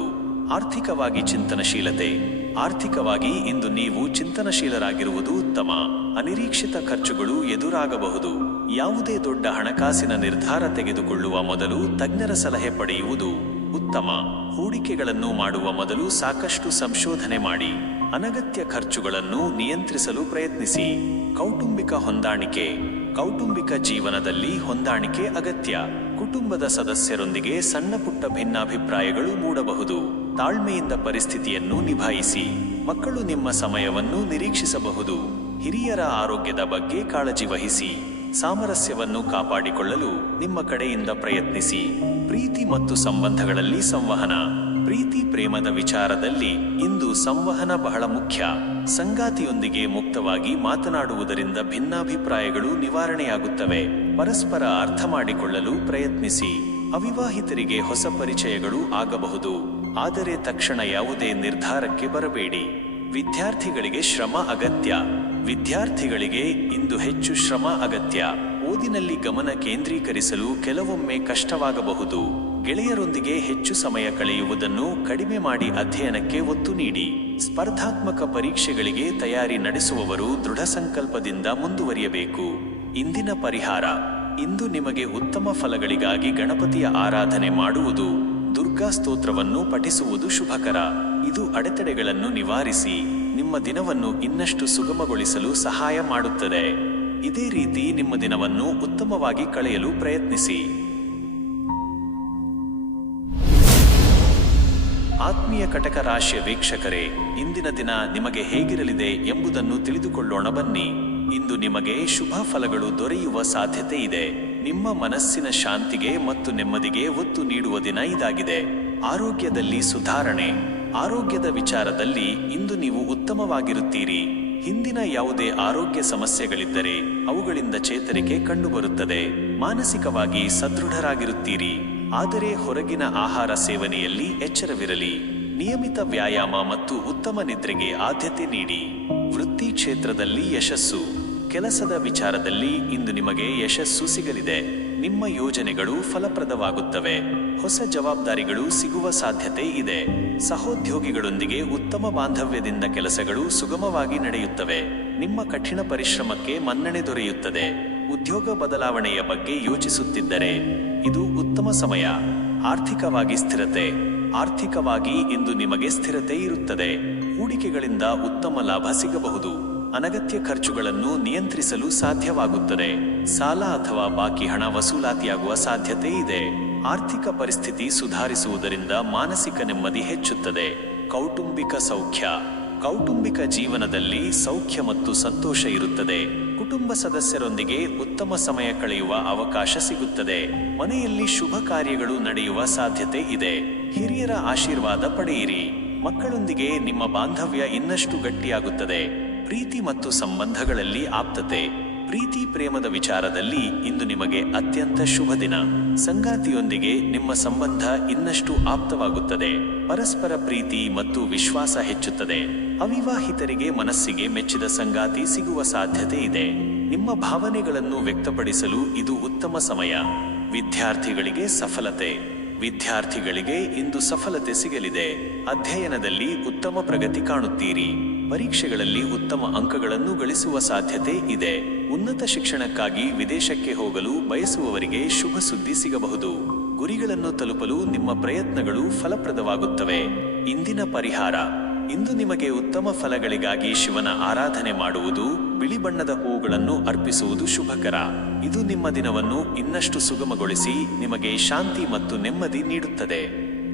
ಆರ್ಥಿಕವಾಗಿ ಚಿಂತನಶೀಲತೆ. ಆರ್ಥಿಕವಾಗಿ ಇಂದು ನೀವು ಚಿಂತನಶೀಲರಾಗಿರುವುದು ಉತ್ತಮ. ಅನಿರೀಕ್ಷಿತ ಖರ್ಚುಗಳು ಎದುರಾಗಬಹುದು. ಯಾವುದೇ ದೊಡ್ಡ ಹಣಕಾಸಿನ ನಿರ್ಧಾರ ತೆಗೆದುಕೊಳ್ಳುವ ಮೊದಲು ತಜ್ಞರ ಸಲಹೆ ಪಡೆಯುವುದು ಉತ್ತಮ. ಹೂಡಿಕೆಗಳನ್ನು ಮಾಡುವ ಮೊದಲು ಸಾಕಷ್ಟು ಸಂಶೋಧನೆ ಮಾಡಿ. ಅನಗತ್ಯ ಖರ್ಚುಗಳನ್ನು ನಿಯಂತ್ರಿಸಲು ಪ್ರಯತ್ನಿಸಿ. ಕೌಟುಂಬಿಕ ಹೊಂದಾಣಿಕೆ. ಕೌಟುಂಬಿಕ ಜೀವನದಲ್ಲಿ ಹೊಂದಾಣಿಕೆ ಅಗತ್ಯ. ಕುಟುಂಬದ ಸದಸ್ಯರೊಂದಿಗೆ ಸಣ್ಣ ಪುಟ್ಟ ಭಿನ್ನಾಭಿಪ್ರಾಯಗಳು ಮೂಡಬಹುದು. ತಾಳ್ಮೆಯಿಂದ ಪರಿಸ್ಥಿತಿಯನ್ನು ನಿಭಾಯಿಸಿ. ಮಕ್ಕಳು ನಿಮ್ಮ ಸಮಯವನ್ನು ನಿರೀಕ್ಷಿಸಬಹುದು. ಹಿರಿಯರ ಆರೋಗ್ಯದ ಬಗ್ಗೆ ಕಾಳಜಿ ವಹಿಸಿ. ಸಾಮರಸ್ಯವನ್ನು ಕಾಪಾಡಿಕೊಳ್ಳಲು ನಿಮ್ಮ ಕಡೆಯಿಂದ ಪ್ರಯತ್ನಿಸಿ. ಪ್ರೀತಿ ಮತ್ತು ಸಂಬಂಧಗಳಲ್ಲಿ ಸಂವಹನ. ಪ್ರೀತಿ ಪ್ರೇಮದ ವಿಚಾರದಲ್ಲಿ ಇಂದು ಸಂವಹನ ಬಹಳ ಮುಖ್ಯ. ಸಂಗಾತಿಯೊಂದಿಗೆ ಮುಕ್ತವಾಗಿ ಮಾತನಾಡುವುದರಿಂದ ಭಿನ್ನಾಭಿಪ್ರಾಯಗಳು ನಿವಾರಣೆಯಾಗುತ್ತವೆ. ಪರಸ್ಪರ ಅರ್ಥ ಮಾಡಿಕೊಳ್ಳಲು ಪ್ರಯತ್ನಿಸಿ. ಅವಿವಾಹಿತರಿಗೆ ಹೊಸ ಪರಿಚಯಗಳು ಆಗಬಹುದು, ಆದರೆ ತಕ್ಷಣ ಯಾವುದೇ ನಿರ್ಧಾರಕ್ಕೆ ಬರಬೇಡಿ. ವಿದ್ಯಾರ್ಥಿಗಳಿಗೆ ಶ್ರಮ ಅಗತ್ಯ. ವಿದ್ಯಾರ್ಥಿಗಳಿಗೆ ಇಂದು ಹೆಚ್ಚು ಶ್ರಮ ಅಗತ್ಯ. ಓದಿನಲ್ಲಿ ಗಮನ ಕೇಂದ್ರೀಕರಿಸಲು ಕೆಲವೊಮ್ಮೆ ಕಷ್ಟವಾಗಬಹುದು. ಗೆಳೆಯರೊಂದಿಗೆ ಹೆಚ್ಚು ಸಮಯ ಕಳೆಯುವುದನ್ನು ಕಡಿಮೆ ಮಾಡಿ ಅಧ್ಯಯನಕ್ಕೆ ಒತ್ತು ನೀಡಿ. ಸ್ಪರ್ಧಾತ್ಮಕ ಪರೀಕ್ಷೆಗಳಿಗೆ ತಯಾರಿ ನಡೆಸುವವರು ದೃಢ ಸಂಕಲ್ಪದಿಂದ ಮುಂದುವರಿಯಬೇಕು. ಇಂದಿನ ಪರಿಹಾರ: ಇಂದು ನಿಮಗೆ ಉತ್ತಮ ಫಲಗಳಿಗಾಗಿ ಗಣಪತಿಯ ಆರಾಧನೆ ಮಾಡುವುದು, ದುರ್ಗಾ ಸ್ತೋತ್ರವನ್ನು ಪಠಿಸುವುದು ಶುಭಕರ. ಇದು ಅಡೆತಡೆಗಳನ್ನು ನಿವಾರಿಸಿ ನಿಮ್ಮ ದಿನವನ್ನು ಇನ್ನಷ್ಟು ಸುಗಮಗೊಳಿಸಲು ಸಹಾಯ ಮಾಡುತ್ತದೆ. ಇದೇ ರೀತಿ ನಿಮ್ಮ ದಿನವನ್ನು ಉತ್ತಮವಾಗಿ ಕಳೆಯಲು ಪ್ರಯತ್ನಿಸಿ. ಆತ್ಮೀಯ ಕಟಕ ರಾಶಿಯ ವೀಕ್ಷಕರೇ, ಇಂದಿನ ದಿನ ನಿಮಗೆ ಹೇಗಿರಲಿದೆ ಎಂಬುದನ್ನು ತಿಳಿದುಕೊಳ್ಳೋಣ ಬನ್ನಿ. ಇಂದು ನಿಮಗೆ ಶುಭ ಫಲಗಳು ದೊರೆಯುವ ಸಾಧ್ಯತೆ ಇದೆ. ನಿಮ್ಮ ಮನಸ್ಸಿನ ಶಾಂತಿಗೆ ಮತ್ತು ನೆಮ್ಮದಿಗೆ ಒತ್ತು ನೀಡುವ ದಿನ ಇದಾಗಿದೆ. ಆರೋಗ್ಯದಲ್ಲಿ ಸುಧಾರಣೆ. ಆರೋಗ್ಯದ ವಿಚಾರದಲ್ಲಿ ಇಂದು ನೀವು ಉತ್ತಮವಾಗಿರುತ್ತೀರಿ. ಹಿಂದಿನ ಯಾವುದೇ ಆರೋಗ್ಯ ಸಮಸ್ಯೆಗಳಿದ್ದರೆ ಅವುಗಳಿಂದ ಚೇತರಿಕೆ ಕಂಡುಬರುತ್ತದೆ. ಮಾನಸಿಕವಾಗಿ ಸದೃಢರಾಗಿರುತ್ತೀರಿ. ಆದರೆ ಹೊರಗಿನ ಆಹಾರ ಸೇವನೆಯಲ್ಲಿ ಎಚ್ಚರವಿರಲಿ. ನಿಯಮಿತ ವ್ಯಾಯಾಮ ಮತ್ತು ಉತ್ತಮ ನಿದ್ರೆಗೆ ಆದ್ಯತೆ ನೀಡಿ. ವೃತ್ತಿ ಕ್ಷೇತ್ರದಲ್ಲಿ ಯಶಸ್ಸು. ಕೆಲಸದ ವಿಚಾರದಲ್ಲಿ ಇಂದು ನಿಮಗೆ ಯಶಸ್ಸು ಸಿಗಲಿದೆ. ನಿಮ್ಮ ಯೋಜನೆಗಳು ಫಲಪ್ರದವಾಗುತ್ತವೆ. ಹೊಸ ಜವಾಬ್ದಾರಿಗಳು ಸಿಗುವ ಸಾಧ್ಯತೆ ಇದೆ. ಸಹೋದ್ಯೋಗಿಗಳೊಂದಿಗೆ ಉತ್ತಮ ಬಾಂಧವ್ಯದಿಂದ ಕೆಲಸಗಳು ಸುಗಮವಾಗಿ ನಡೆಯುತ್ತವೆ. ನಿಮ್ಮ ಕಠಿಣ ಪರಿಶ್ರಮಕ್ಕೆ ಮನ್ನಣೆ ದೊರೆಯುತ್ತದೆ. ಉದ್ಯೋಗ ಬದಲಾವಣೆಯ ಬಗ್ಗೆ ಯೋಚಿಸುತ್ತಿದ್ದರೆ ಇದು ಉತ್ತಮ ಸಮಯ. ಆರ್ಥಿಕವಾಗಿ ಸ್ಥಿರತೆ. ಆರ್ಥಿಕವಾಗಿ ಇಂದು ನಿಮಗೆ ಸ್ಥಿರತೆ ಇರುತ್ತದೆ. ಹೂಡಿಕೆಗಳಿಂದ ಉತ್ತಮ ಲಾಭ ಸಿಗಬಹುದು. ಅನಗತ್ಯ ಖರ್ಚುಗಳನ್ನು ನಿಯಂತ್ರಿಸಲು ಸಾಧ್ಯವಾಗುತ್ತದೆ. ಸಾಲ ಅಥವಾ ಬಾಕಿ ಹಣ ವಸೂಲಾತಿಯಾಗುವ ಸಾಧ್ಯತೆ ಇದೆ. ಆರ್ಥಿಕ ಪರಿಸ್ಥಿತಿ ಸುಧಾರಿಸುವುದರಿಂದ ಮಾನಸಿಕ ನೆಮ್ಮದಿ ಹೆಚ್ಚುತ್ತದೆ. ಕೌಟುಂಬಿಕ ಸೌಖ್ಯ. ಕೌಟುಂಬಿಕ ಜೀವನದಲ್ಲಿ ಸೌಖ್ಯ ಮತ್ತು ಸಂತೋಷ ಇರುತ್ತದೆ. ಕುಟುಂಬ ಸದಸ್ಯರೊಂದಿಗೆ ಉತ್ತಮ ಸಮಯ ಕಳೆಯುವ ಅವಕಾಶ ಸಿಗುತ್ತದೆ. ಮನೆಯಲ್ಲಿ ಶುಭ ಕಾರ್ಯಗಳು ನಡೆಯುವ ಸಾಧ್ಯತೆ ಇದೆ. ಹಿರಿಯರ ಆಶೀರ್ವಾದ ಪಡೆಯಿರಿ. ಮಕ್ಕಳೊಂದಿಗೆ ನಿಮ್ಮ ಬಾಂಧವ್ಯ ಇನ್ನಷ್ಟು ಗಟ್ಟಿಯಾಗುತ್ತದೆ. ಪ್ರೀತಿ ಮತ್ತು ಸಂಬಂಧಗಳಲ್ಲಿ ಆಪ್ತತೆ. ಪ್ರೀತಿ ಪ್ರೇಮದ ವಿಚಾರದಲ್ಲಿ ಇಂದು ನಿಮಗೆ ಅತ್ಯಂತ ಶುಭ ದಿನ. ಸಂಗಾತಿಯೊಂದಿಗೆ ನಿಮ್ಮ ಸಂಬಂಧ ಇನ್ನಷ್ಟು ಆಪ್ತವಾಗುತ್ತದೆ. ಪರಸ್ಪರ ಪ್ರೀತಿ ಮತ್ತು ವಿಶ್ವಾಸ ಹೆಚ್ಚುತ್ತದೆ. ಅವಿವಾಹಿತರಿಗೆ ಮನಸ್ಸಿಗೆ ಮೆಚ್ಚಿದ ಸಂಗಾತಿ ಸಿಗುವ ಸಾಧ್ಯತೆ ಇದೆ. ನಿಮ್ಮ ಭಾವನೆಗಳನ್ನು ವ್ಯಕ್ತಪಡಿಸಲು ಇದು ಉತ್ತಮ ಸಮಯ. ವಿದ್ಯಾರ್ಥಿಗಳಿಗೆ ಸಫಲತೆ. ವಿದ್ಯಾರ್ಥಿಗಳಿಗೆ ಇಂದು ಸಫಲತೆ ಸಿಗಲಿದೆ. ಅಧ್ಯಯನದಲ್ಲಿ ಉತ್ತಮ ಪ್ರಗತಿ ಕಾಣುತ್ತೀರಿ. ಪರೀಕ್ಷೆಗಳಲ್ಲಿ ಉತ್ತಮ ಅಂಕಗಳನ್ನು ಗಳಿಸುವ ಸಾಧ್ಯತೆ ಇದೆ. ಉನ್ನತ ಶಿಕ್ಷಣಕ್ಕಾಗಿ ವಿದೇಶಕ್ಕೆ ಹೋಗಲು ಬಯಸುವವರಿಗೆ ಶುಭ ಸುದ್ದಿ ಸಿಗಬಹುದು. ಗುರಿಗಳನ್ನು ತಲುಪಲು ನಿಮ್ಮ ಪ್ರಯತ್ನಗಳು ಫಲಪ್ರದವಾಗುತ್ತವೆ. ಇಂದಿನ ಪರಿಹಾರ: ಇಂದು ನಿಮಗೆ ಉತ್ತಮ ಫಲಗಳಿಗಾಗಿ ಶಿವನ ಆರಾಧನೆ ಮಾಡುವುದು, ಬಿಳಿ ಬಣ್ಣದ ಹೂಗಳನ್ನು ಅರ್ಪಿಸುವುದು ಶುಭಕರ. ಇದು ನಿಮ್ಮ ದಿನವನ್ನು ಇನ್ನಷ್ಟು ಸುಗಮಗೊಳಿಸಿ ನಿಮಗೆ ಶಾಂತಿ ಮತ್ತು ನೆಮ್ಮದಿ ನೀಡುತ್ತದೆ.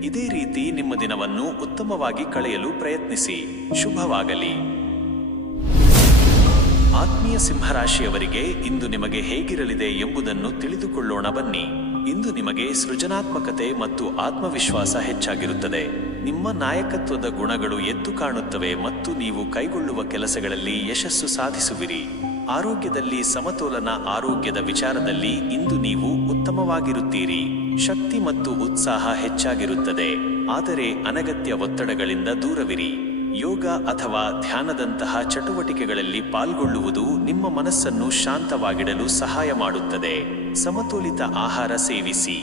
ಇದೇ ರೀತಿ ನಿಮ್ಮ ದಿನವನ್ನು ಉತ್ತಮವಾಗಿ ಕಳೆಯಲು ಪ್ರಯತ್ನಿಸಿ. ಶುಭವಾಗಲಿ. ಆತ್ಮೀಯ ಸಿಂಹರಾಶಿಯವರಿಗೆ ಇಂದು ನಿಮಗೆ ಹೇಗಿರಲಿದೆ ಎಂಬುದನ್ನು ತಿಳಿದುಕೊಳ್ಳೋಣ ಬನ್ನಿ. ಇಂದು ನಿಮಗೆ ಸೃಜನಾತ್ಮಕತೆ ಮತ್ತು ಆತ್ಮವಿಶ್ವಾಸ ಹೆಚ್ಚಾಗಿರುತ್ತದೆ. ನಿಮ್ಮ ನಾಯಕತ್ವದ ಗುಣಗಳು ಎದ್ದು ಕಾಣುತ್ತವೆ ಮತ್ತು ನೀವು ಕೈಗೊಳ್ಳುವ ಕೆಲಸಗಳಲ್ಲಿ ಯಶಸ್ಸು ಸಾಧಿಸುವಿರಿ. ಆರೋಗ್ಯದಲ್ಲಿ ಸಮತೋಲನ. ಆರೋಗ್ಯದ ವಿಚಾರದಲ್ಲಿ ಇಂದು ನೀವು ಉತ್ತಮವಾಗಿರುತ್ತೀರಿ. ಶಕ್ತಿ ಮತ್ತು ಉತ್ಸಾಹ ಹೆಚ್ಚಾಗಿರುತ್ತದೆ. ಆದರೆ ಅನಗತ್ಯ ಒತ್ತಡಗಳಿಂದ ದೂರವಿರಿ. ಯೋಗ ಅಥವಾ ಧ್ಯಾನದಂತಹ ಚಟುವಟಿಕೆಗಳಲ್ಲಿ ಪಾಲ್ಗೊಳ್ಳುವುದು ನಿಮ್ಮ ಮನಸ್ಸನ್ನು ಶಾಂತವಾಗಿಡಲು ಸಹಾಯ ಮಾಡುತ್ತದೆ. ಸಮತೋಲಿತ ಆಹಾರ ಸೇವಿಸಿ.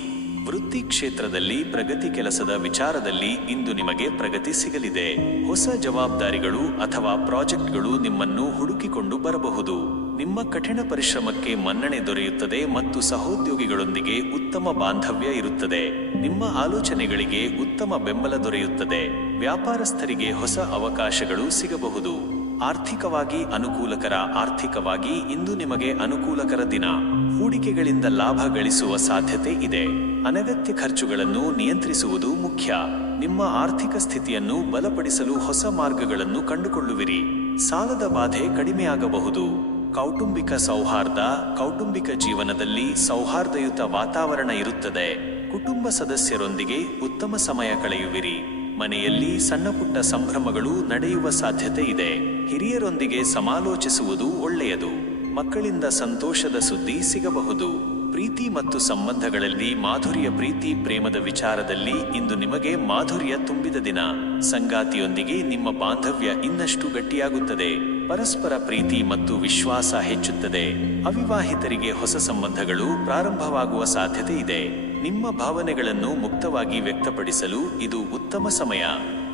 ವೃತ್ತಿ ಕ್ಷೇತ್ರದಲ್ಲಿ ಪ್ರಗತಿ. ಕೆಲಸದ ವಿಚಾರದಲ್ಲಿ ಇಂದು ನಿಮಗೆ ಪ್ರಗತಿ ಸಿಗಲಿದೆ. ಹೊಸ ಜವಾಬ್ದಾರಿಗಳು ಅಥವಾ ಪ್ರಾಜೆಕ್ಟ್ಗಳು ನಿಮ್ಮನ್ನು ಹುಡುಕಿಕೊಂಡು ಬರಬಹುದು. ನಿಮ್ಮ ಕಠಿಣ ಪರಿಶ್ರಮಕ್ಕೆ ಮನ್ನಣೆ ದೊರೆಯುತ್ತದೆ ಮತ್ತು ಸಹೋದ್ಯೋಗಿಗಳೊಂದಿಗೆ ಉತ್ತಮ ಬಾಂಧವ್ಯ ಇರುತ್ತದೆ. ನಿಮ್ಮ ಆಲೋಚನೆಗಳಿಗೆ ಉತ್ತಮ ಬೆಂಬಲ ದೊರೆಯುತ್ತದೆ. ವ್ಯಾಪಾರಸ್ಥರಿಗೆ ಹೊಸ ಅವಕಾಶಗಳು ಸಿಗಬಹುದು. ಆರ್ಥಿಕವಾಗಿ ಅನುಕೂಲಕರ. ಆರ್ಥಿಕವಾಗಿ ಇಂದು ನಿಮಗೆ ಅನುಕೂಲಕರ ದಿನ. ಹೂಡಿಕೆಗಳಿಂದ ಲಾಭ ಗಳಿಸುವ ಸಾಧ್ಯತೆ ಇದೆ. ಅನಗತ್ಯ ಖರ್ಚುಗಳನ್ನು ನಿಯಂತ್ರಿಸುವುದು ಮುಖ್ಯ. ನಿಮ್ಮ ಆರ್ಥಿಕ ಸ್ಥಿತಿಯನ್ನು ಬಲಪಡಿಸಲು ಹೊಸ ಮಾರ್ಗಗಳನ್ನು ಕಂಡುಕೊಳ್ಳುವಿರಿ. ಸಾಲದ ಬಾಧೆ ಕಡಿಮೆಯಾಗಬಹುದು. ಕೌಟುಂಬಿಕ ಸೌಹಾರ್ದ. ಕೌಟುಂಬಿಕ ಜೀವನದಲ್ಲಿ ಸೌಹಾರ್ದಯುತ ವಾತಾವರಣ ಇರುತ್ತದೆ. ಕುಟುಂಬ ಸದಸ್ಯರೊಂದಿಗೆ ಉತ್ತಮ ಸಮಯ ಕಳೆಯುವಿರಿ. ಮನೆಯಲ್ಲಿ ಸಣ್ಣಪುಟ್ಟ ಸಂಭ್ರಮಗಳು ನಡೆಯುವ ಸಾಧ್ಯತೆ ಇದೆ. ಹಿರಿಯರೊಂದಿಗೆ ಸಮಾಲೋಚಿಸುವುದು ಒಳ್ಳೆಯದು. ಮಕ್ಕಳಿಂದ ಸಂತೋಷದ ಸುದ್ದಿ ಸಿಗಬಹುದು. ಪ್ರೀತಿ ಮತ್ತು ಸಂಬಂಧಗಳಲ್ಲಿ ಮಾಧುರ್ಯ. ಪ್ರೀತಿ ಪ್ರೇಮದ ವಿಚಾರದಲ್ಲಿ ಇಂದು ನಿಮಗೆ ಮಾಧುರ್ಯ ತುಂಬಿದ ದಿನ. ಸಂಗಾತಿಯೊಂದಿಗೆ ನಿಮ್ಮ ಬಾಂಧವ್ಯ ಇನ್ನಷ್ಟು ಗಟ್ಟಿಯಾಗುತ್ತದೆ. ಪರಸ್ಪರ ಪ್ರೀತಿ ಮತ್ತು ವಿಶ್ವಾಸ ಹೆಚ್ಚುತ್ತದೆ. ಅವಿವಾಹಿತರಿಗೆ ಹೊಸ ಸಂಬಂಧಗಳು ಪ್ರಾರಂಭವಾಗುವ ಸಾಧ್ಯತೆ ಇದೆ. ನಿಮ್ಮ ಭಾವನೆಗಳನ್ನು ಮುಕ್ತವಾಗಿ ವ್ಯಕ್ತಪಡಿಸಲು ಇದು ಉತ್ತಮ ಸಮಯ.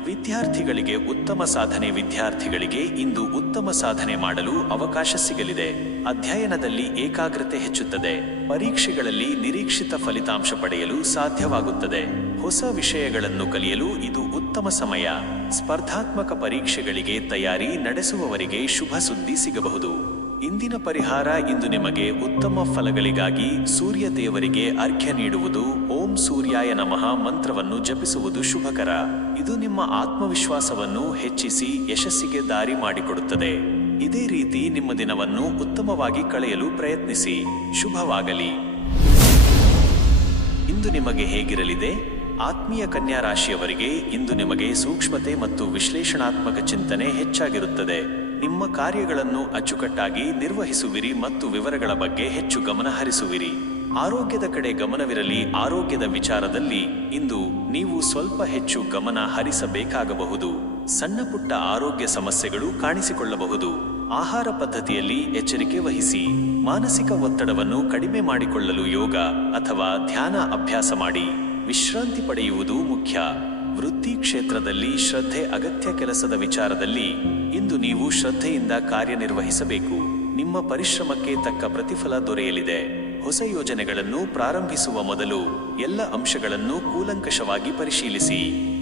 ವಿದ್ಯಾರ್ಥಿಗಳಿಗೆ ಉತ್ತಮ ಸಾಧನೆ. ವಿದ್ಯಾರ್ಥಿಗಳಿಗೆ ಇಂದು ಉತ್ತಮ ಸಾಧನೆ ಮಾಡಲು ಅವಕಾಶ ಸಿಗಲಿದೆ. ಅಧ್ಯಯನದಲ್ಲಿ ಏಕಾಗ್ರತೆ ಹೆಚ್ಚುತ್ತದೆ. ಪರೀಕ್ಷೆಗಳಲ್ಲಿ ನಿರೀಕ್ಷಿತ ಫಲಿತಾಂಶ ಪಡೆಯಲು ಸಾಧ್ಯವಾಗುತ್ತದೆ. ಹೊಸ ವಿಷಯಗಳನ್ನು ಕಲಿಯಲು ಇದು ಉತ್ತಮ ಸಮಯ. ಸ್ಪರ್ಧಾತ್ಮಕ ಪರೀಕ್ಷೆಗಳಿಗೆ ತಯಾರಿ ನಡೆಸುವವರಿಗೆ ಶುಭ ಸುದ್ದಿ ಸಿಗಬಹುದು. ಇಂದಿನ ಪರಿಹಾರ. ಇಂದು ನಿಮಗೆ ಉತ್ತಮ ಫಲಗಳಿಗಾಗಿ ಸೂರ್ಯ ದೇವರಿಗೆ ಅರ್ಘ್ಯ ನೀಡುವುದು, ಓಂ ಸೂರ್ಯಾಯ ನಮಃ ಮಂತ್ರವನ್ನು ಜಪಿಸುವುದು ಶುಭಕರ. ಇದು ನಿಮ್ಮ ಆತ್ಮವಿಶ್ವಾಸವನ್ನು ಹೆಚ್ಚಿಸಿ ಯಶಸ್ಸಿಗೆ ದಾರಿ ಮಾಡಿಕೊಡುತ್ತದೆ. ಇದೇ ರೀತಿ ನಿಮ್ಮ ದಿನವನ್ನು ಉತ್ತಮವಾಗಿ ಕಳೆಯಲು ಪ್ರಯತ್ನಿಸಿ. ಶುಭವಾಗಲಿ. ಇಂದು ನಿಮಗೆ ಹೇಗಿರಲಿದೆ? ಆತ್ಮೀಯ ಕನ್ಯಾ ರಾಶಿಯವರಿಗೆ ಇಂದು ನಿಮಗೆ ಸೂಕ್ಷ್ಮತೆ ಮತ್ತು ವಿಶ್ಲೇಷಣಾತ್ಮಕ ಚಿಂತನೆ ಹೆಚ್ಚಾಗಿರುತ್ತದೆ. ನಿಮ್ಮ ಕಾರ್ಯಗಳನ್ನು ಅಚ್ಚುಕಟ್ಟಾಗಿ ನಿರ್ವಹಿಸುವಿರಿ ಮತ್ತು ವಿವರಗಳ ಬಗ್ಗೆ ಹೆಚ್ಚು ಗಮನ ಹರಿಸುವಿರಿ. ಆರೋಗ್ಯದ ಕಡೆ ಗಮನವಿರಲಿ. ಆರೋಗ್ಯದ ವಿಚಾರದಲ್ಲಿ ಇಂದು ನೀವು ಸ್ವಲ್ಪ ಹೆಚ್ಚು ಗಮನ ಹರಿಸಬೇಕಾಗಬಹುದು. ಸಣ್ಣ ಪುಟ್ಟ ಆರೋಗ್ಯ ಸಮಸ್ಯೆಗಳು ಕಾಣಿಸಿಕೊಳ್ಳಬಹುದು. ಆಹಾರ ಪದ್ಧತಿಯಲ್ಲಿ ಎಚ್ಚರಿಕೆ ವಹಿಸಿ. ಮಾನಸಿಕ ಒತ್ತಡವನ್ನು ಕಡಿಮೆ ಮಾಡಿಕೊಳ್ಳಲು ಯೋಗ ಅಥವಾ ಧ್ಯಾನ ಅಭ್ಯಾಸ ಮಾಡಿ. ವಿಶ್ರಾಂತಿ ಪಡೆಯುವುದು ಮುಖ್ಯ. ವೃತ್ತಿ ಕ್ಷೇತ್ರದಲ್ಲಿ ಶ್ರದ್ಧೆ ಅಗತ್ಯ. ಕೆಲಸದ ವಿಚಾರದಲ್ಲಿ ಇಂದು ನೀವು ಶ್ರದ್ಧೆಯಿಂದ ಕಾರ್ಯನಿರ್ವಹಿಸಬೇಕು. ನಿಮ್ಮ ಪರಿಶ್ರಮಕ್ಕೆ ತಕ್ಕ ಪ್ರತಿಫಲ ದೊರೆಯಲಿದೆ. ಹೊಸ ಯೋಜನೆಗಳನ್ನು ಪ್ರಾರಂಭಿಸುವ ಮೊದಲು ಎಲ್ಲ ಅಂಶಗಳನ್ನು ಕೂಲಂಕಷವಾಗಿ ಪರಿಶೀಲಿಸಿ.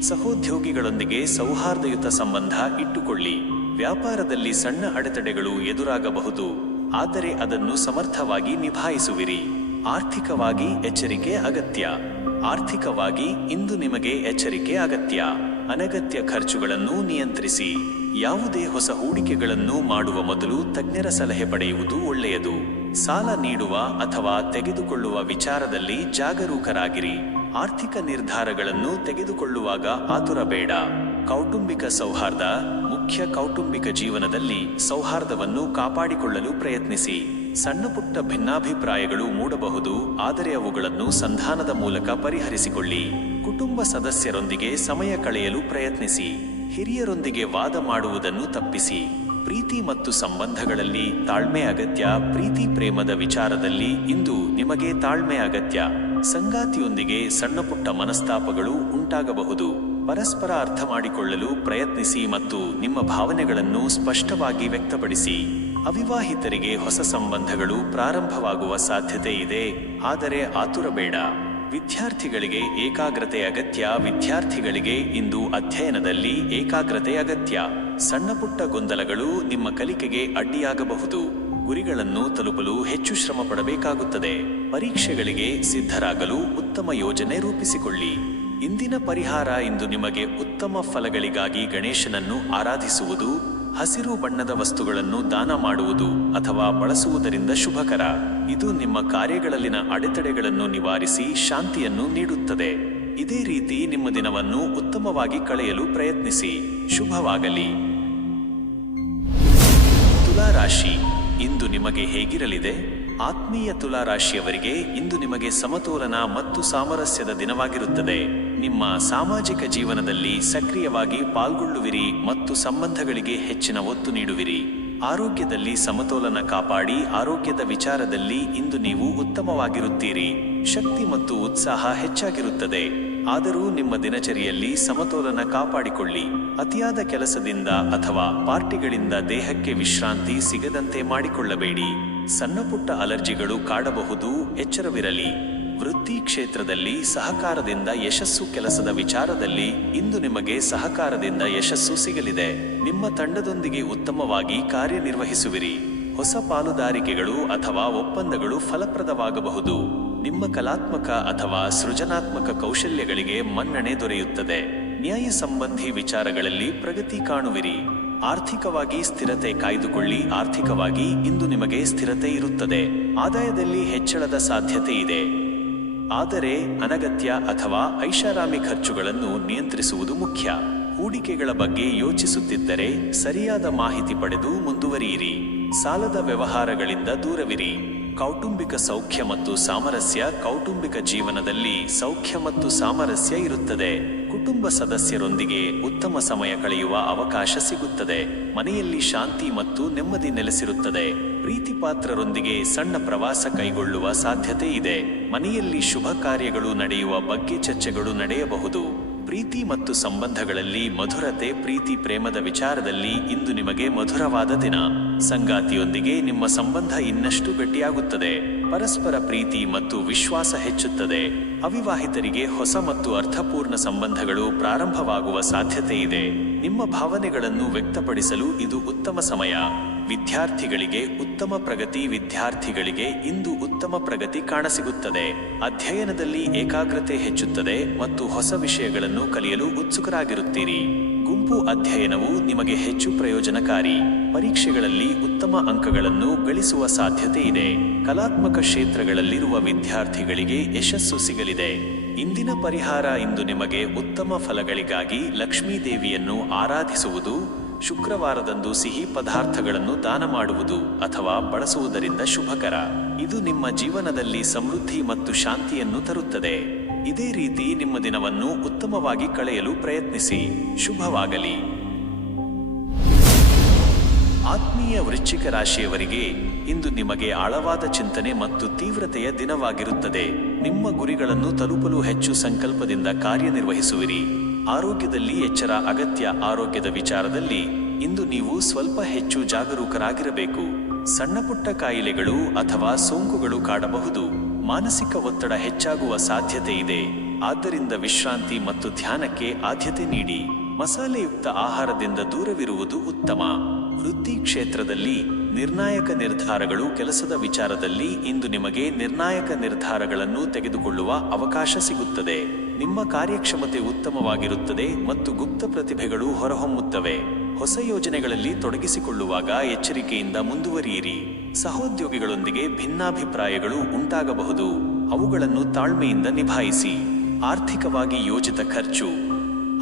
ಸಹೋದ್ಯೋಗಿಗಳೊಂದಿಗೆ ಸೌಹಾರ್ದಯುತ ಸಂಬಂಧ ಇಟ್ಟುಕೊಳ್ಳಿ. ವ್ಯಾಪಾರದಲ್ಲಿ ಸಣ್ಣ ಅಡೆತಡೆಗಳು ಎದುರಾಗಬಹುದು, ಆದರೆ ಅದನ್ನು ಸಮರ್ಥವಾಗಿ ನಿಭಾಯಿಸುವಿರಿ. ಆರ್ಥಿಕವಾಗಿ ಎಚ್ಚರಿಕೆ ಅಗತ್ಯ. ಆರ್ಥಿಕವಾಗಿ ಇಂದು ನಿಮಗೆ ಎಚ್ಚರಿಕೆ ಅಗತ್ಯ. ಅನಗತ್ಯ ಖರ್ಚುಗಳನ್ನು ನಿಯಂತ್ರಿಸಿ. ಯಾವುದೇ ಹೊಸ ಹೂಡಿಕೆಗಳನ್ನು ಮಾಡುವ ಮೊದಲು ತಜ್ಞರ ಸಲಹೆ ಪಡೆಯುವುದು ಒಳ್ಳೆಯದು. ಸಾಲ ನೀಡುವ ಅಥವಾ ತೆಗೆದುಕೊಳ್ಳುವ ವಿಚಾರದಲ್ಲಿ ಜಾಗರೂಕರಾಗಿರಿ. ಆರ್ಥಿಕ ನಿರ್ಧಾರಗಳನ್ನು ತೆಗೆದುಕೊಳ್ಳುವಾಗ ಆತುರ ಬೇಡ. ಕೌಟುಂಬಿಕ ಸೌಹಾರ್ದ ಮುಖ್ಯ. ಕೌಟುಂಬಿಕ ಜೀವನದಲ್ಲಿ ಸೌಹಾರ್ದವನ್ನು ಕಾಪಾಡಿಕೊಳ್ಳಲು ಪ್ರಯತ್ನಿಸಿ. ಸಣ್ಣ ಪುಟ್ಟ ಭಿನ್ನಾಭಿಪ್ರಾಯಗಳು ಮೂಡಬಹುದು, ಆದರೆ ಅವುಗಳನ್ನು ಸಂಧಾನದ ಮೂಲಕ ಪರಿಹರಿಸಿಕೊಳ್ಳಿ. ಕುಟುಂಬ ಸದಸ್ಯರೊಂದಿಗೆ ಸಮಯ ಕಳೆಯಲು ಪ್ರಯತ್ನಿಸಿ. ಹಿರಿಯರೊಂದಿಗೆ ವಾದ ಮಾಡುವುದನ್ನು ತಪ್ಪಿಸಿ. ಪ್ರೀತಿ ಮತ್ತು ಸಂಬಂಧಗಳಲ್ಲಿ ತಾಳ್ಮೆ ಅಗತ್ಯ. ಪ್ರೀತಿ ಪ್ರೇಮದ ವಿಚಾರದಲ್ಲಿ ಇಂದು ನಿಮಗೆ ತಾಳ್ಮೆ ಅಗತ್ಯ. ಸಂಗಾತಿಯೊಂದಿಗೆ ಸಣ್ಣ ಪುಟ್ಟ ಮನಸ್ತಾಪಗಳು ಉಂಟಾಗಬಹುದು. ಪರಸ್ಪರ ಅರ್ಥ ಮಾಡಿಕೊಳ್ಳಲು ಪ್ರಯತ್ನಿಸಿ ಮತ್ತು ನಿಮ್ಮ ಭಾವನೆಗಳನ್ನು ಸ್ಪಷ್ಟವಾಗಿ ವ್ಯಕ್ತಪಡಿಸಿ. ಅವಿವಾಹಿತರಿಗೆ ಹೊಸ ಸಂಬಂಧಗಳು ಪ್ರಾರಂಭವಾಗುವ ಸಾಧ್ಯತೆ ಇದೆ, ಆದರೆ ಆತುರ ಬೇಡ. ವಿದ್ಯಾರ್ಥಿಗಳಿಗೆ ಏಕಾಗ್ರತೆ ಅಗತ್ಯ. ವಿದ್ಯಾರ್ಥಿಗಳಿಗೆ ಇಂದು ಅಧ್ಯಯನದಲ್ಲಿ ಏಕಾಗ್ರತೆ ಅಗತ್ಯ. ಸಣ್ಣ ಪುಟ್ಟ ಗೊಂದಲಗಳು ನಿಮ್ಮ ಕಲಿಕೆಗೆ ಅಡ್ಡಿಯಾಗಬಹುದು. ಗುರಿಗಳನ್ನು ತಲುಪಲು ಹೆಚ್ಚು ಶ್ರಮ ಪಡಬೇಕಾಗುತ್ತದೆ. ಪರೀಕ್ಷೆಗಳಿಗೆ ಸಿದ್ಧರಾಗಲು ಉತ್ತಮ ಯೋಜನೆ ರೂಪಿಸಿಕೊಳ್ಳಿ. ಇಂದಿನ ಪರಿಹಾರ. ಇಂದು ನಿಮಗೆ ಉತ್ತಮ ಫಲಗಳಿಗಾಗಿ ಗಣೇಶನನ್ನು ಆರಾಧಿಸುವುದು, ಹಸಿರು ಬಣ್ಣದ ವಸ್ತುಗಳನ್ನು ದಾನ ಮಾಡುವುದು ಅಥವಾ ಬಳಸುವುದರಿಂದ ಶುಭಕರ. ಇದು ನಿಮ್ಮ ಕಾರ್ಯಗಳಲ್ಲಿನ ಅಡೆತಡೆಗಳನ್ನು ನಿವಾರಿಸಿ ಶಾಂತಿಯನ್ನು ನೀಡುತ್ತದೆ. ಇದೇ ರೀತಿ ನಿಮ್ಮ ದಿನವನ್ನು ಉತ್ತಮವಾಗಿ ಕಳೆಯಲು ಪ್ರಯತ್ನಿಸಿ. ಶುಭವಾಗಲಿ. ತುಲಾ ರಾಶಿ. ಇಂದು ನಿಮಗೆ ಹೇಗಿರಲಿದೆ? ಆತ್ಮೀಯ ತುಲಾ ರಾಶಿಯವರಿಗೆ ಇಂದು ನಿಮಗೆ ಸಮತೋಲನ ಮತ್ತು ಸಾಮರಸ್ಯದ ದಿನವಾಗಿರುತ್ತದೆ. ನಿಮ್ಮ ಸಾಮಾಜಿಕ ಜೀವನದಲ್ಲಿ ಸಕ್ರಿಯವಾಗಿ ಪಾಲ್ಗೊಳ್ಳುವಿರಿ ಮತ್ತು ಸಂಬಂಧಗಳಿಗೆ ಹೆಚ್ಚಿನ ಒತ್ತು ನೀಡುವಿರಿ. ಆರೋಗ್ಯದಲ್ಲಿ ಸಮತೋಲನ ಕಾಪಾಡಿ. ಆರೋಗ್ಯದ ವಿಚಾರದಲ್ಲಿ ಇಂದು ನೀವು ಉತ್ತಮವಾಗಿರುತ್ತೀರಿ. ಶಕ್ತಿ ಮತ್ತು ಉತ್ಸಾಹ ಹೆಚ್ಚಾಗಿರುತ್ತದೆ. ಆದರೂ ನಿಮ್ಮ ದಿನಚರಿಯಲ್ಲಿ ಸಮತೋಲನ ಕಾಪಾಡಿಕೊಳ್ಳಿ. ಅತಿಯಾದ ಕೆಲಸದಿಂದ ಅಥವಾ ಪಾರ್ಟಿಗಳಿಂದ ದೇಹಕ್ಕೆ ವಿಶ್ರಾಂತಿ ಸಿಗದಂತೆ ಮಾಡಿಕೊಳ್ಳಬೇಡಿ. ಸಣ್ಣ ಪುಟ್ಟ ಅಲರ್ಜಿಗಳು ಕಾಡಬಹುದು, ಎಚ್ಚರವಿರಲಿ. ವೃತ್ತಿ ಕ್ಷೇತ್ರದಲ್ಲಿ ಸಹಕಾರದಿಂದ ಯಶಸ್ಸು. ಕೆಲಸದ ವಿಚಾರದಲ್ಲಿ ಇಂದು ನಿಮಗೆ ಸಹಕಾರದಿಂದ ಯಶಸ್ಸು ಸಿಗಲಿದೆ. ನಿಮ್ಮ ತಂಡದೊಂದಿಗೆ ಉತ್ತಮವಾಗಿ ಕಾರ್ಯನಿರ್ವಹಿಸುವಿರಿ. ಹೊಸ ಪಾಲುದಾರಿಕೆಗಳು ಅಥವಾ ಒಪ್ಪಂದಗಳು ಫಲಪ್ರದವಾಗಬಹುದು. ನಿಮ್ಮ ಕಲಾತ್ಮಕ ಅಥವಾ ಸೃಜನಾತ್ಮಕ ಕೌಶಲ್ಯಗಳಿಗೆ ಮನ್ನಣೆ ದೊರೆಯುತ್ತದೆ. ನ್ಯಾಯ ಸಂಬಂಧಿ ವಿಚಾರಗಳಲ್ಲಿ ಪ್ರಗತಿ ಕಾಣುವಿರಿ. ಆರ್ಥಿಕವಾಗಿ ಸ್ಥಿರತೆ ಕಾಯ್ದುಕೊಳ್ಳಿ. ಆರ್ಥಿಕವಾಗಿ ಇಂದು ನಿಮಗೆ ಸ್ಥಿರತೆ ಇರುತ್ತದೆ. ಆದಾಯದಲ್ಲಿ ಹೆಚ್ಚಳದ ಸಾಧ್ಯತೆ ಇದೆ, ಆದರೆ ಅನಗತ್ಯ ಅಥವಾ ಐಷಾರಾಮಿ ಖರ್ಚುಗಳನ್ನು ನಿಯಂತ್ರಿಸುವುದು ಮುಖ್ಯ. ಹೂಡಿಕೆಗಳ ಬಗ್ಗೆ ಯೋಚಿಸುತ್ತಿದ್ದರೆ ಸರಿಯಾದ ಮಾಹಿತಿ ಪಡೆದು ಮುಂದುವರಿಯಿರಿ. ಸಾಲದ ವ್ಯವಹಾರಗಳಿಂದ ದೂರವಿರಿ. ಕೌಟುಂಬಿಕ ಸೌಖ್ಯ ಮತ್ತು ಸಾಮರಸ್ಯ. ಕೌಟುಂಬಿಕ ಜೀವನದಲ್ಲಿ ಸೌಖ್ಯ ಮತ್ತು ಸಾಮರಸ್ಯ ಇರುತ್ತದೆ. ಕುಟುಂಬ ಸದಸ್ಯರೊಂದಿಗೆ ಉತ್ತಮ ಸಮಯ ಕಳೆಯುವ ಅವಕಾಶ ಸಿಗುತ್ತದೆ. ಮನೆಯಲ್ಲಿ ಶಾಂತಿ ಮತ್ತು ನೆಮ್ಮದಿ ನೆಲೆಸಿರುತ್ತದೆ. ಪ್ರೀತಿಪಾತ್ರರೊಂದಿಗೆ ಸಣ್ಣ ಪ್ರವಾಸ ಕೈಗೊಳ್ಳುವ ಸಾಧ್ಯತೆ ಇದೆ. ಮನೆಯಲ್ಲಿ ಶುಭ ಕಾರ್ಯಗಳು ನಡೆಯುವ ಬಗ್ಗೆ ಚರ್ಚೆಗಳು ನಡೆಯಬಹುದು. ಪ್ರೀತಿ ಮತ್ತು ಸಂಬಂಧಗಳಲ್ಲಿ ಮಧುರತೆ. ಪ್ರೀತಿ ಪ್ರೇಮದ ವಿಚಾರದಲ್ಲಿ ಇಂದು ನಿಮಗೆ ಮಧುರವಾದ ದಿನ. ಸಂಗಾತಿಯೊಂದಿಗೆ ನಿಮ್ಮ ಸಂಬಂಧ ಇನ್ನಷ್ಟು ಗಟ್ಟಿಯಾಗುತ್ತದೆ. ಪರಸ್ಪರ ಪ್ರೀತಿ ಮತ್ತು ವಿಶ್ವಾಸ ಹೆಚ್ಚುತ್ತದೆ. ಅವಿವಾಹಿತರಿಗೆ ಹೊಸ ಮತ್ತು ಅರ್ಥಪೂರ್ಣ ಸಂಬಂಧಗಳು ಪ್ರಾರಂಭವಾಗುವ ಸಾಧ್ಯತೆ ಇದೆ. ನಿಮ್ಮ ಭಾವನೆಗಳನ್ನು ವ್ಯಕ್ತಪಡಿಸಲು ಇದು ಉತ್ತಮ ಸಮಯ. ವಿದ್ಯಾರ್ಥಿಗಳಿಗೆ ಉತ್ತಮ ಪ್ರಗತಿ. ವಿದ್ಯಾರ್ಥಿಗಳಿಗೆ ಇಂದು ಉತ್ತಮ ಪ್ರಗತಿ ಕಾಣಸಿಗುತ್ತದೆ. ಅಧ್ಯಯನದಲ್ಲಿ ಏಕಾಗ್ರತೆ ಹೆಚ್ಚುತ್ತದೆ ಮತ್ತು ಹೊಸ ವಿಷಯಗಳನ್ನು ಕಲಿಯಲು ಉತ್ಸುಕರಾಗಿರುತ್ತೀರಿ. ಗುಂಪು ಅಧ್ಯಯನವು ನಿಮಗೆ ಹೆಚ್ಚು ಪ್ರಯೋಜನಕಾರಿ. ಪರೀಕ್ಷೆಗಳಲ್ಲಿ ಉತ್ತಮ ಅಂಕಗಳನ್ನು ಗಳಿಸುವ ಸಾಧ್ಯತೆ ಇದೆ. ಕಲಾತ್ಮಕ ಕ್ಷೇತ್ರಗಳಲ್ಲಿರುವ ವಿದ್ಯಾರ್ಥಿಗಳಿಗೆ ಯಶಸ್ಸು ಸಿಗಲಿದೆ. ಇಂದಿನ ಪರಿಹಾರ. ಇಂದು ನಿಮಗೆ ಉತ್ತಮ ಫಲಗಳಿಗಾಗಿ ಲಕ್ಷ್ಮೀ ದೇವಿಯನ್ನು ಆರಾಧಿಸುವುದು. ಶುಕ್ರವಾರದಂದು ಸಿಹಿ ಪದಾರ್ಥಗಳನ್ನು ದಾನ ಮಾಡುವುದು ಅಥವಾ ಬಳಸುವುದರಿಂದ ಶುಭಕರ. ಇದು ನಿಮ್ಮ ಜೀವನದಲ್ಲಿ ಸಮೃದ್ಧಿ ಮತ್ತು ಶಾಂತಿಯನ್ನು ತರುತ್ತದೆ. ಇದೇ ರೀತಿ ನಿಮ್ಮ ದಿನವನ್ನು ಉತ್ತಮವಾಗಿ ಕಳೆಯಲು ಪ್ರಯತ್ನಿಸಿ. ಶುಭವಾಗಲಿ. ಆತ್ಮೀಯ ವೃಶ್ಚಿಕ ರಾಶಿಯವರಿಗೆ ಇಂದು ನಿಮಗೆ ಆಳವಾದ ಚಿಂತನೆ ಮತ್ತು ತೀವ್ರತೆಯ ದಿನವಾಗಿರುತ್ತದೆ. ನಿಮ್ಮ ಗುರಿಗಳನ್ನು ತಲುಪಲು ಹೆಚ್ಚು ಸಂಕಲ್ಪದಿಂದ ಕಾರ್ಯನಿರ್ವಹಿಸುವಿರಿ. ಆರೋಗ್ಯದಲ್ಲಿ ಎಚ್ಚರ ಅಗತ್ಯ. ಆರೋಗ್ಯದ ವಿಚಾರದಲ್ಲಿ ಇಂದು ನೀವು ಸ್ವಲ್ಪ ಹೆಚ್ಚು ಜಾಗರೂಕರಾಗಿರಬೇಕು. ಸಣ್ಣಪುಟ್ಟ ಕಾಯಿಲೆಗಳು ಅಥವಾ ಸೋಂಕುಗಳು ಕಾಡಬಹುದು. ಮಾನಸಿಕ ಒತ್ತಡ ಹೆಚ್ಚಾಗುವ ಸಾಧ್ಯತೆ ಇದೆ. ಆದ್ದರಿಂದ ವಿಶ್ರಾಂತಿ ಮತ್ತು ಧ್ಯಾನಕ್ಕೆ ಆದ್ಯತೆ ನೀಡಿ. ಮಸಾಲೆಯುಕ್ತ ಆಹಾರದಿಂದ ದೂರವಿರುವುದು ಉತ್ತಮ. ವೃತ್ತಿ ಕ್ಷೇತ್ರದಲ್ಲಿ ನಿರ್ಣಾಯಕ ನಿರ್ಧಾರಗಳು. ಕೆಲಸದ ವಿಚಾರದಲ್ಲಿ ಇಂದು ನಿಮಗೆ ನಿರ್ಣಾಯಕ ನಿರ್ಧಾರಗಳನ್ನು ತೆಗೆದುಕೊಳ್ಳುವ ಅವಕಾಶ ಸಿಗುತ್ತದೆ. ನಿಮ್ಮ ಕಾರ್ಯಕ್ಷಮತೆ ಉತ್ತಮವಾಗಿರುತ್ತದೆ ಮತ್ತು ಗುಪ್ತ ಪ್ರತಿಭೆಗಳು ಹೊರಹೊಮ್ಮುತ್ತವೆ. ಹೊಸ ಯೋಜನೆಗಳಲ್ಲಿ ತೊಡಗಿಸಿಕೊಳ್ಳುವಾಗ ಎಚ್ಚರಿಕೆಯಿಂದ ಮುಂದುವರಿಯಿರಿ. ಸಹೋದ್ಯೋಗಿಗಳೊಂದಿಗೆ ಭಿನ್ನಾಭಿಪ್ರಾಯಗಳು ಉಂಟಾಗಬಹುದು. ಅವುಗಳನ್ನು ತಾಳ್ಮೆಯಿಂದ ನಿಭಾಯಿಸಿ. ಆರ್ಥಿಕವಾಗಿ ಯೋಜಿತ ಖರ್ಚು.